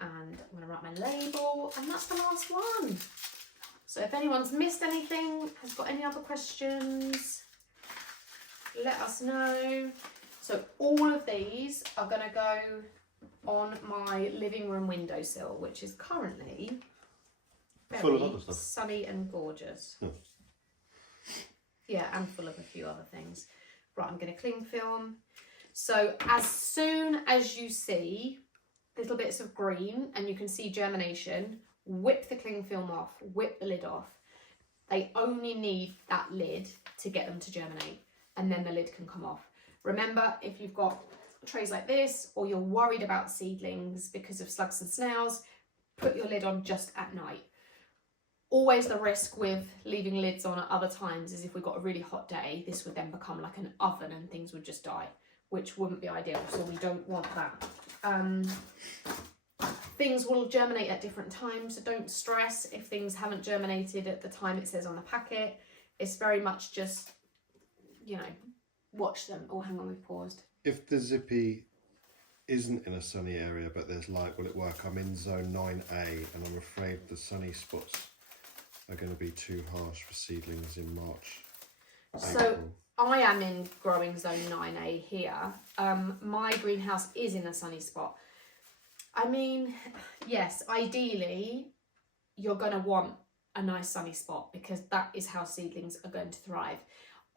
And I'm going to write my label, and that's the last one. So if anyone's missed anything, has got any other questions, let us know. So all of these are going to go on my living room windowsill, which is currently full of very other stuff. Sunny and gorgeous. Yeah, and full of a few other things. Right, I'm going to cling film. So as soon as you see little bits of green and you can see germination, whip the cling film off, whip the lid off. They only need that lid to get them to germinate, and then the lid can come off. Remember, if you've got trays like this, or you're worried about seedlings because of slugs and snails, put your lid on just at night. Always the risk with leaving lids on at other times is if we've got a really hot day, this would then become like an oven and things would just die, which wouldn't be ideal, so we don't want that. Things will germinate at different times, so don't stress if things haven't germinated at the time it says on the packet. It's very much just, you know, watch them. Oh, hang on, we've paused. If the zippy isn't in a sunny area but there's light, will it work? I'm in zone 9A and I'm afraid the sunny spots are going to be too harsh for seedlings in March, So April. I am in growing zone 9A here. My greenhouse is in a sunny spot. I mean, yes, ideally you're going to want a nice sunny spot because that is how seedlings are going to thrive.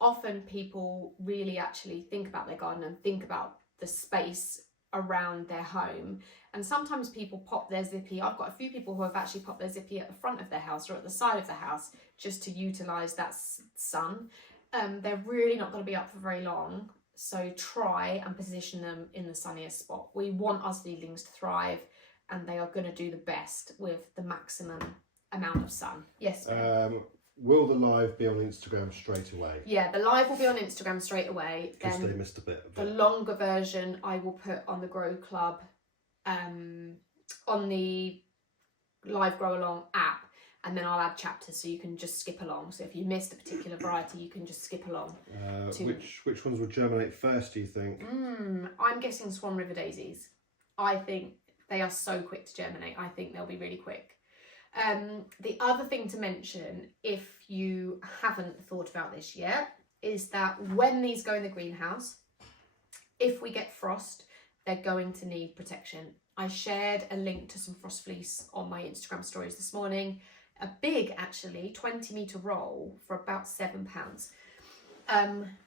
Often people really actually think about their garden and think about the space around their home, and sometimes people pop their zippy. I've got a few people who have actually popped their zippy at the front of their house or at the side of the house just to utilise that sun. They're really not going to be up for very long, so try and position them in the sunniest spot. We want our seedlings to thrive and they are going to do the best with the maximum amount of sun. Yes. Will the live be on Instagram straight away? Yeah, the live will be on Instagram straight away. Because Then they missed a bit of the it. longer version I will put on the Grow Club, on the Live Grow Along app, and then I'll add chapters so you can just skip along. So if you missed a particular variety, you can just skip along. Which ones will germinate first, do you think? I'm guessing Swan River Daisies. I think they are so quick to germinate. I think they'll be really quick. The other thing to mention, if you haven't thought about this yet, is that when these go in the greenhouse, if we get frost, they're going to need protection. I shared a link to some frost fleece on my Instagram stories this morning. A big, actually, 20-metre roll for about £7.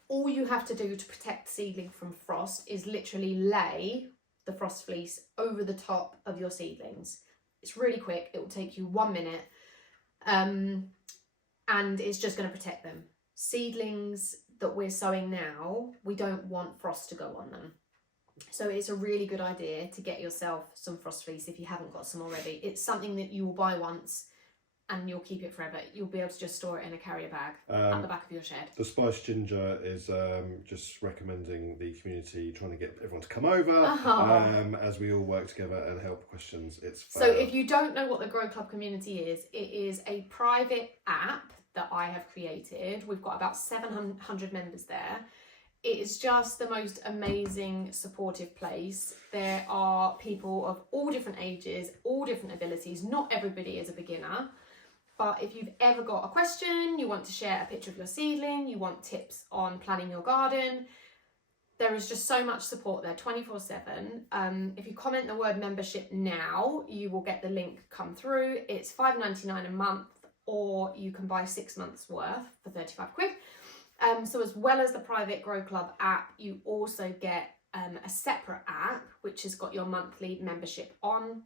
All you have to do to protect the seedling from frost is literally lay the frost fleece over the top of your seedlings. It's really quick. It will take you 1 minute, and it's just going to protect them. Seedlings that we're sowing now, we don't want frost to go on them. So it's a really good idea to get yourself some frost fleece if you haven't got some already. It's something that you will buy once and you'll keep it forever. You'll be able to just store it in a carrier bag at the back of your shed. The Spice Ginger is just recommending the community, trying to get everyone to come over as we all work together and help questions. It's fun. So if you don't know what the Grow Club community is, it is a private app that I have created. We've got about 700 members there. It is just the most amazing, supportive place. There are people of all different ages, all different abilities. Not everybody is a beginner. But if you've ever got a question, you want to share a picture of your seedling, you want tips on planning your garden, there is just so much support there 24/7. If you comment the word membership now, you will get the link come through. It's £5.99 a month, or you can buy 6 months worth for 35 quid. So as well as the private Grow Club app, you also get a separate app which has got your monthly membership on,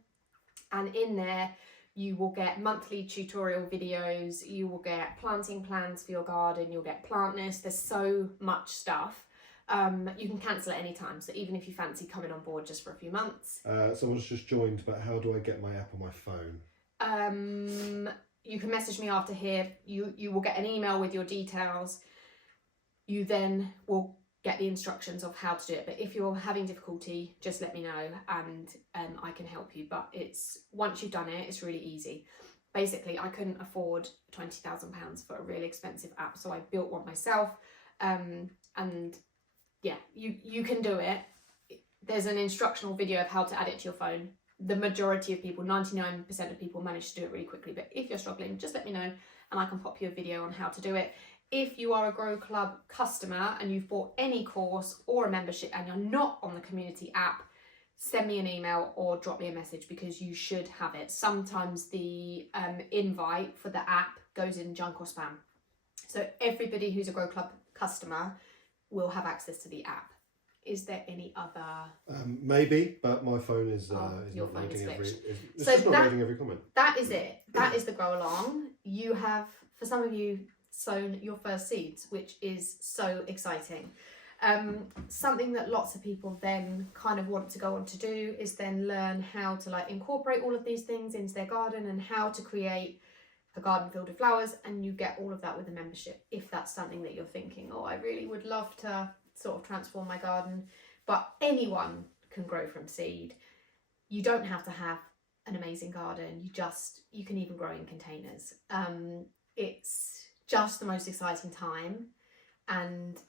and in there you will get monthly tutorial videos, you will get planting plans for your garden, you'll get plant lists. There's so much stuff. You can cancel at any time, so even if you fancy coming on board just for a few months. Someone's just joined, but how do I get my app on my phone? You can message me after here. You will get an email with your details. You then will get the instructions of how to do it. But if you're having difficulty, just let me know and I can help you. But it's once you've done it, it's really easy. Basically, I couldn't afford £20,000 for a really expensive app, so I built one myself. And yeah, you can do it. There's an instructional video of how to add it to your phone. The majority of people, 99% of people, manage to do it really quickly. But if you're struggling, just let me know and I can pop you a video on how to do it. If you are a Grow Club customer and you've bought any course or a membership and you're not on the community app, send me an email or drop me a message because you should have it. Sometimes the invite for the app goes in junk or spam. So everybody who's a Grow Club customer will have access to the app. Is there any other? Maybe, but my phone is your not phone is reading every. glitched. It's So just not reading every comment. That is it. That is the Grow Along. You have, for some of you, sown your first seeds, which is so exciting. Something that lots of people then kind of want to go on to do is then learn how to like incorporate all of these things into their garden and how to create a garden filled with flowers, and you get all of that with a membership if that's something that you're thinking, oh, I really would love to sort of transform my garden. But anyone can grow from seed. You don't have to have an amazing garden, you can even grow in containers. It's just the most exciting time, and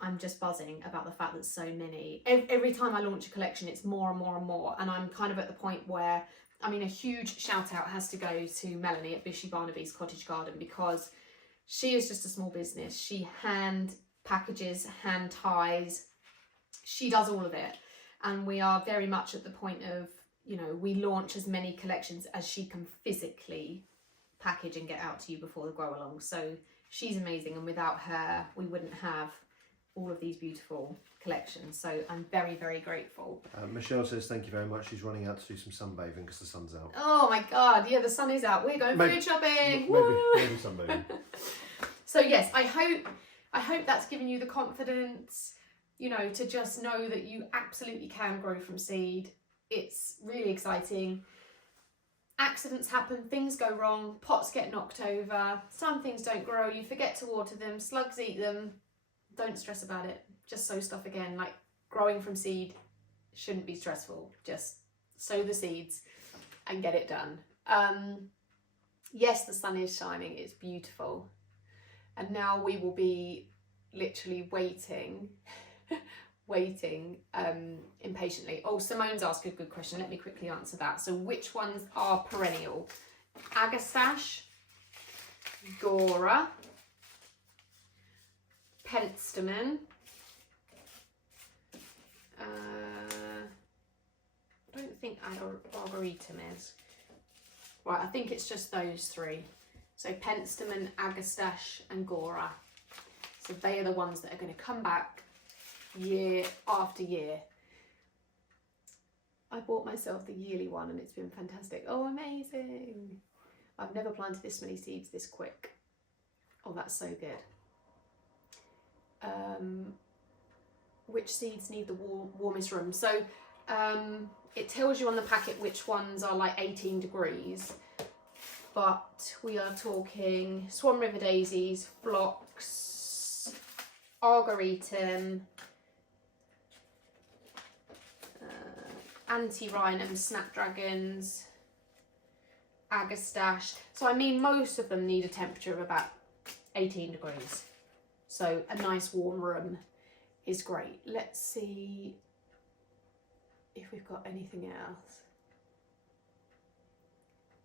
I'm just buzzing about the fact that so many, every time I launch a collection, it's more and more and more. And I'm kind of at the point where, I mean, a huge shout out has to go to Melanie at Bishy Barnaby's Cottage Garden, because she is just a small business. She hand packages, hand ties, she does all of it. And we are very much at the point of, you know, we launch as many collections as she can physically package and get out to you before the grow along. So she's amazing, and without her, we wouldn't have all of these beautiful collections. So I'm very, very grateful. Michelle says thank you very much. She's running out to do some sunbathing because the sun's out. Oh my God, yeah, the sun is out. We're going food shopping. Maybe sunbathing. So yes, I hope that's given you the confidence, you know, to just know that you absolutely can grow from seed. It's really exciting. Accidents happen, things go wrong, pots get knocked over, some things don't grow, you forget to water them, slugs eat them. Don't stress about it. Just sow stuff again. Like, growing from seed shouldn't be stressful. Just sow the seeds and get it done. Yes, the sun is shining. It's beautiful. And now we will be literally waiting impatiently. Oh, Simone's asked a good question. Let me quickly answer that. So which ones are perennial? Agastache, Gaura, Penstemon, I don't think Arboretum is. Right, I think it's just those three. So Penstemon, Agastache and Gaura. So they are the ones that are going to come back year after year. I bought myself the yearly one and it's been fantastic. Oh, amazing. I've never planted this many seeds this quick. Oh, that's so good. Which seeds need the warmest room? So it tells you on the packet which ones are like 18 degrees, but we are talking Swan River daisies, phlox, arboretum, anti-rhinum, snapdragons, agastache. So I mean, most of them need a temperature of about 18 degrees. So a nice warm room is great. Let's see if we've got anything else.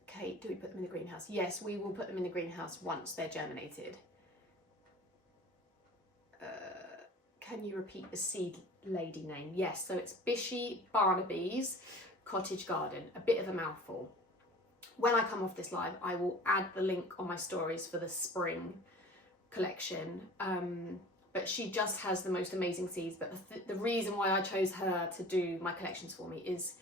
Kate, do we put them in the greenhouse? Yes, we will put them in the greenhouse once they're germinated. Can you repeat the seed lady name? Yes, so it's Bishy Barnaby's Cottage Garden. A bit of a mouthful. When I come off this live, I will add the link on my stories for the spring collection. But she just has the most amazing seeds. But the reason why I chose her to do my collections for me is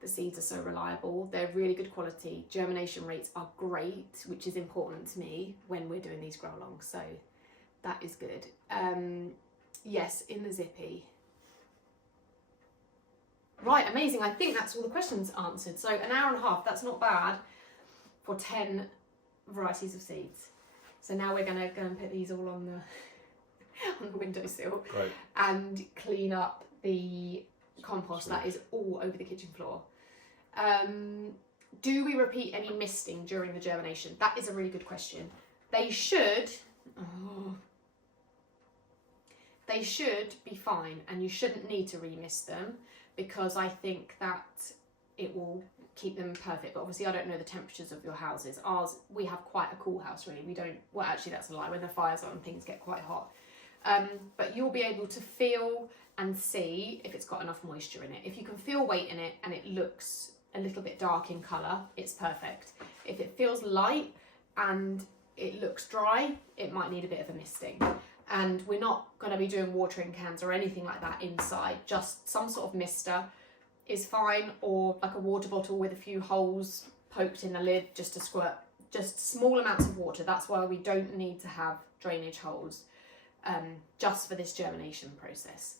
the seeds are so reliable. They're really good quality. Germination rates are great, which is important to me when we're doing these grow alongs. So that is good. Yes, in the zippy. Right, amazing. I think that's all the questions answered. So an hour and a half, that's not bad for 10 varieties of seeds. So now we're going to go and put these all on the windowsill. Great. And clean up the compost that is all over the kitchen floor. Do we repeat any misting during the germination? That is a really good question. They should. They should be fine, and you shouldn't need to remist them, because I think that it will keep them perfect. But obviously I don't know the temperatures of your houses. Ours, we have quite a cool house really. We don't, well actually that's a lie, when the fire's on things get quite hot. But you'll be able to feel and see if it's got enough moisture in it. If you can feel weight in it and it looks a little bit dark in colour, it's perfect. If it feels light and it looks dry, it might need a bit of a misting. And we're not going to be doing watering cans or anything like that inside. Just some sort of mister is fine, or like a water bottle with a few holes poked in the lid just to squirt just small amounts of water. That's why we don't need to have drainage holes. just for this germination process.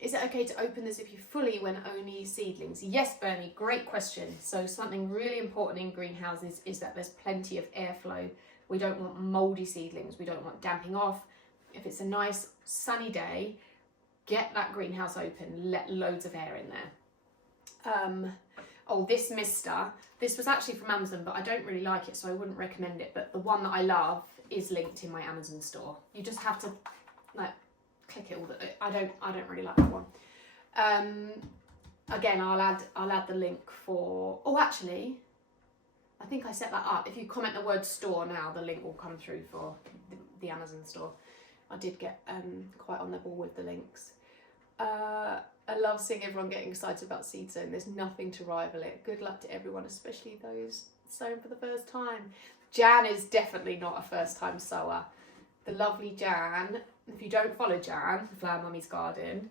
Is it okay to open the zippy fully when only seedlings? Yes, Bernie, great question. So something really important in greenhouses is that there's plenty of airflow. We don't want mouldy seedlings. We don't want damping off. If it's a nice sunny day, get that greenhouse open, let loads of air in there. Oh, this mister, this was actually from Amazon, but I don't really like it, so I wouldn't recommend it. But the one that I love is linked in my Amazon store. You just have to like click it all. I don't really like that one. Again, I'll add the link for. Oh, actually, I think I set that up. If you comment the word store now, the link will come through for the Amazon store. I did get quite on the ball with the links. I love seeing everyone getting excited about seed sowing. There's nothing to rival it. Good luck to everyone, especially those sowing for the first time. Jan is definitely not a first time sower. The lovely Jan, if you don't follow Jan, Flower Mummy's Garden,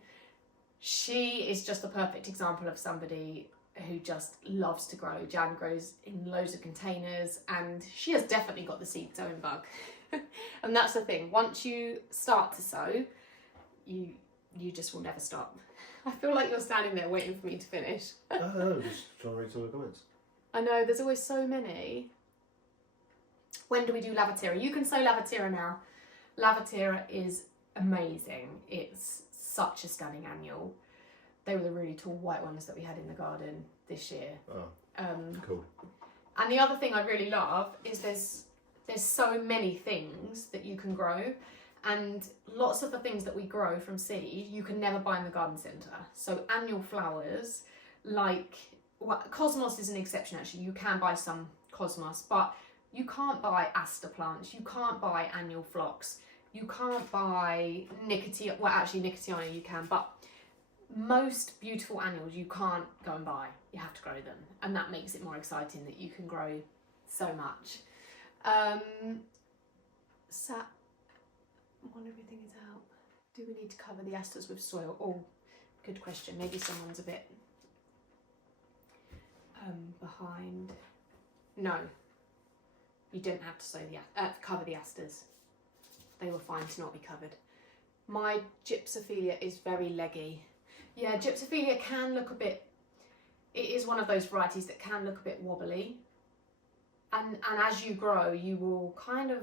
she is just the perfect example of somebody who just loves to grow. Jan grows in loads of containers and she has definitely got the seed sowing bug. And that's the thing, once you start to sow, you just will never stop. I feel like you're standing there waiting for me to finish. Oh, just trying to read some of the comments. I know, there's always so many. When do we do Lavatera? You can sow Lavatera now. Lavatera is amazing. It's such a stunning annual. They were the really tall white ones that we had in the garden this year. Oh, cool. And the other thing I really love is there's so many things that you can grow. And lots of the things that we grow from seed, you can never buy in the garden centre. So annual flowers, like, well, cosmos is an exception actually. You can buy some cosmos, but you can't buy aster plants. You can't buy annual phlox. You can't buy Nicotiana. Well, actually Nicotiana you can, but most beautiful annuals you can't go and buy. You have to grow them. And that makes it more exciting that you can grow so much. When everything is out, do we need to cover the asters with soil? Oh, good question. Maybe someone's a bit behind. No, you don't have to cover the asters. They were fine to not be covered. My Gypsophila is very leggy. Yeah, Gypsophila can look a bit. It is one of those varieties that can look a bit wobbly, and as you grow, you will kind of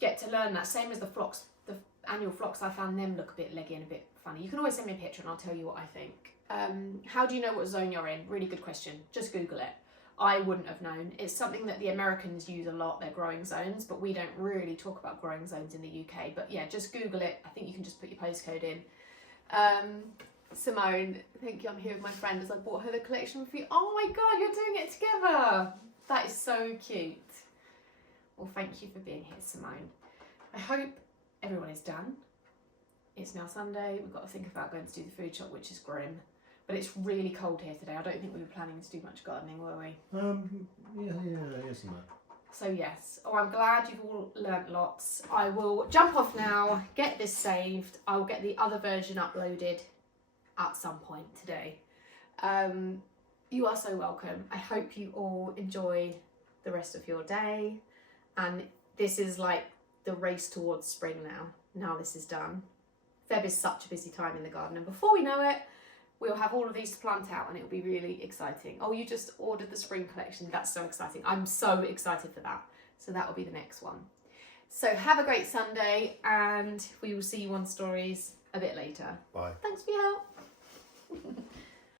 get to learn that. Same as the phlox, the annual phlox, I found them look a bit leggy and a bit funny. You can always send me a picture and I'll tell you what I think. How do you know what zone you're in? Really good question. Just Google it. I wouldn't have known. It's something that the Americans use a lot, their growing zones, but we don't really talk about growing zones in the UK. But yeah, just Google it. I think you can just put your postcode in. Simone, thank you. I'm here with my friend as I bought her the collection for you. Oh my God, you're doing it together. That is so cute. Well, thank you for being here, Simone. I hope everyone is done. It's now Sunday. We've got to think about going to do the food shop, which is grim. But it's really cold here today. I don't think we were planning to do much gardening, were we? Yes and no. So yes. Oh, I'm glad you've all learnt lots. I will jump off now, get this saved. I'll get the other version uploaded at some point today. You are so welcome. I hope you all enjoy the rest of your day. And this is like the race towards spring now. Now this is done. Feb is such a busy time in the garden. And before we know it, we'll have all of these to plant out and it'll be really exciting. Oh, you just ordered the spring collection. That's so exciting. I'm so excited for that. So that will be the next one. So have a great Sunday and we will see you on stories a bit later. Bye. Thanks for your help.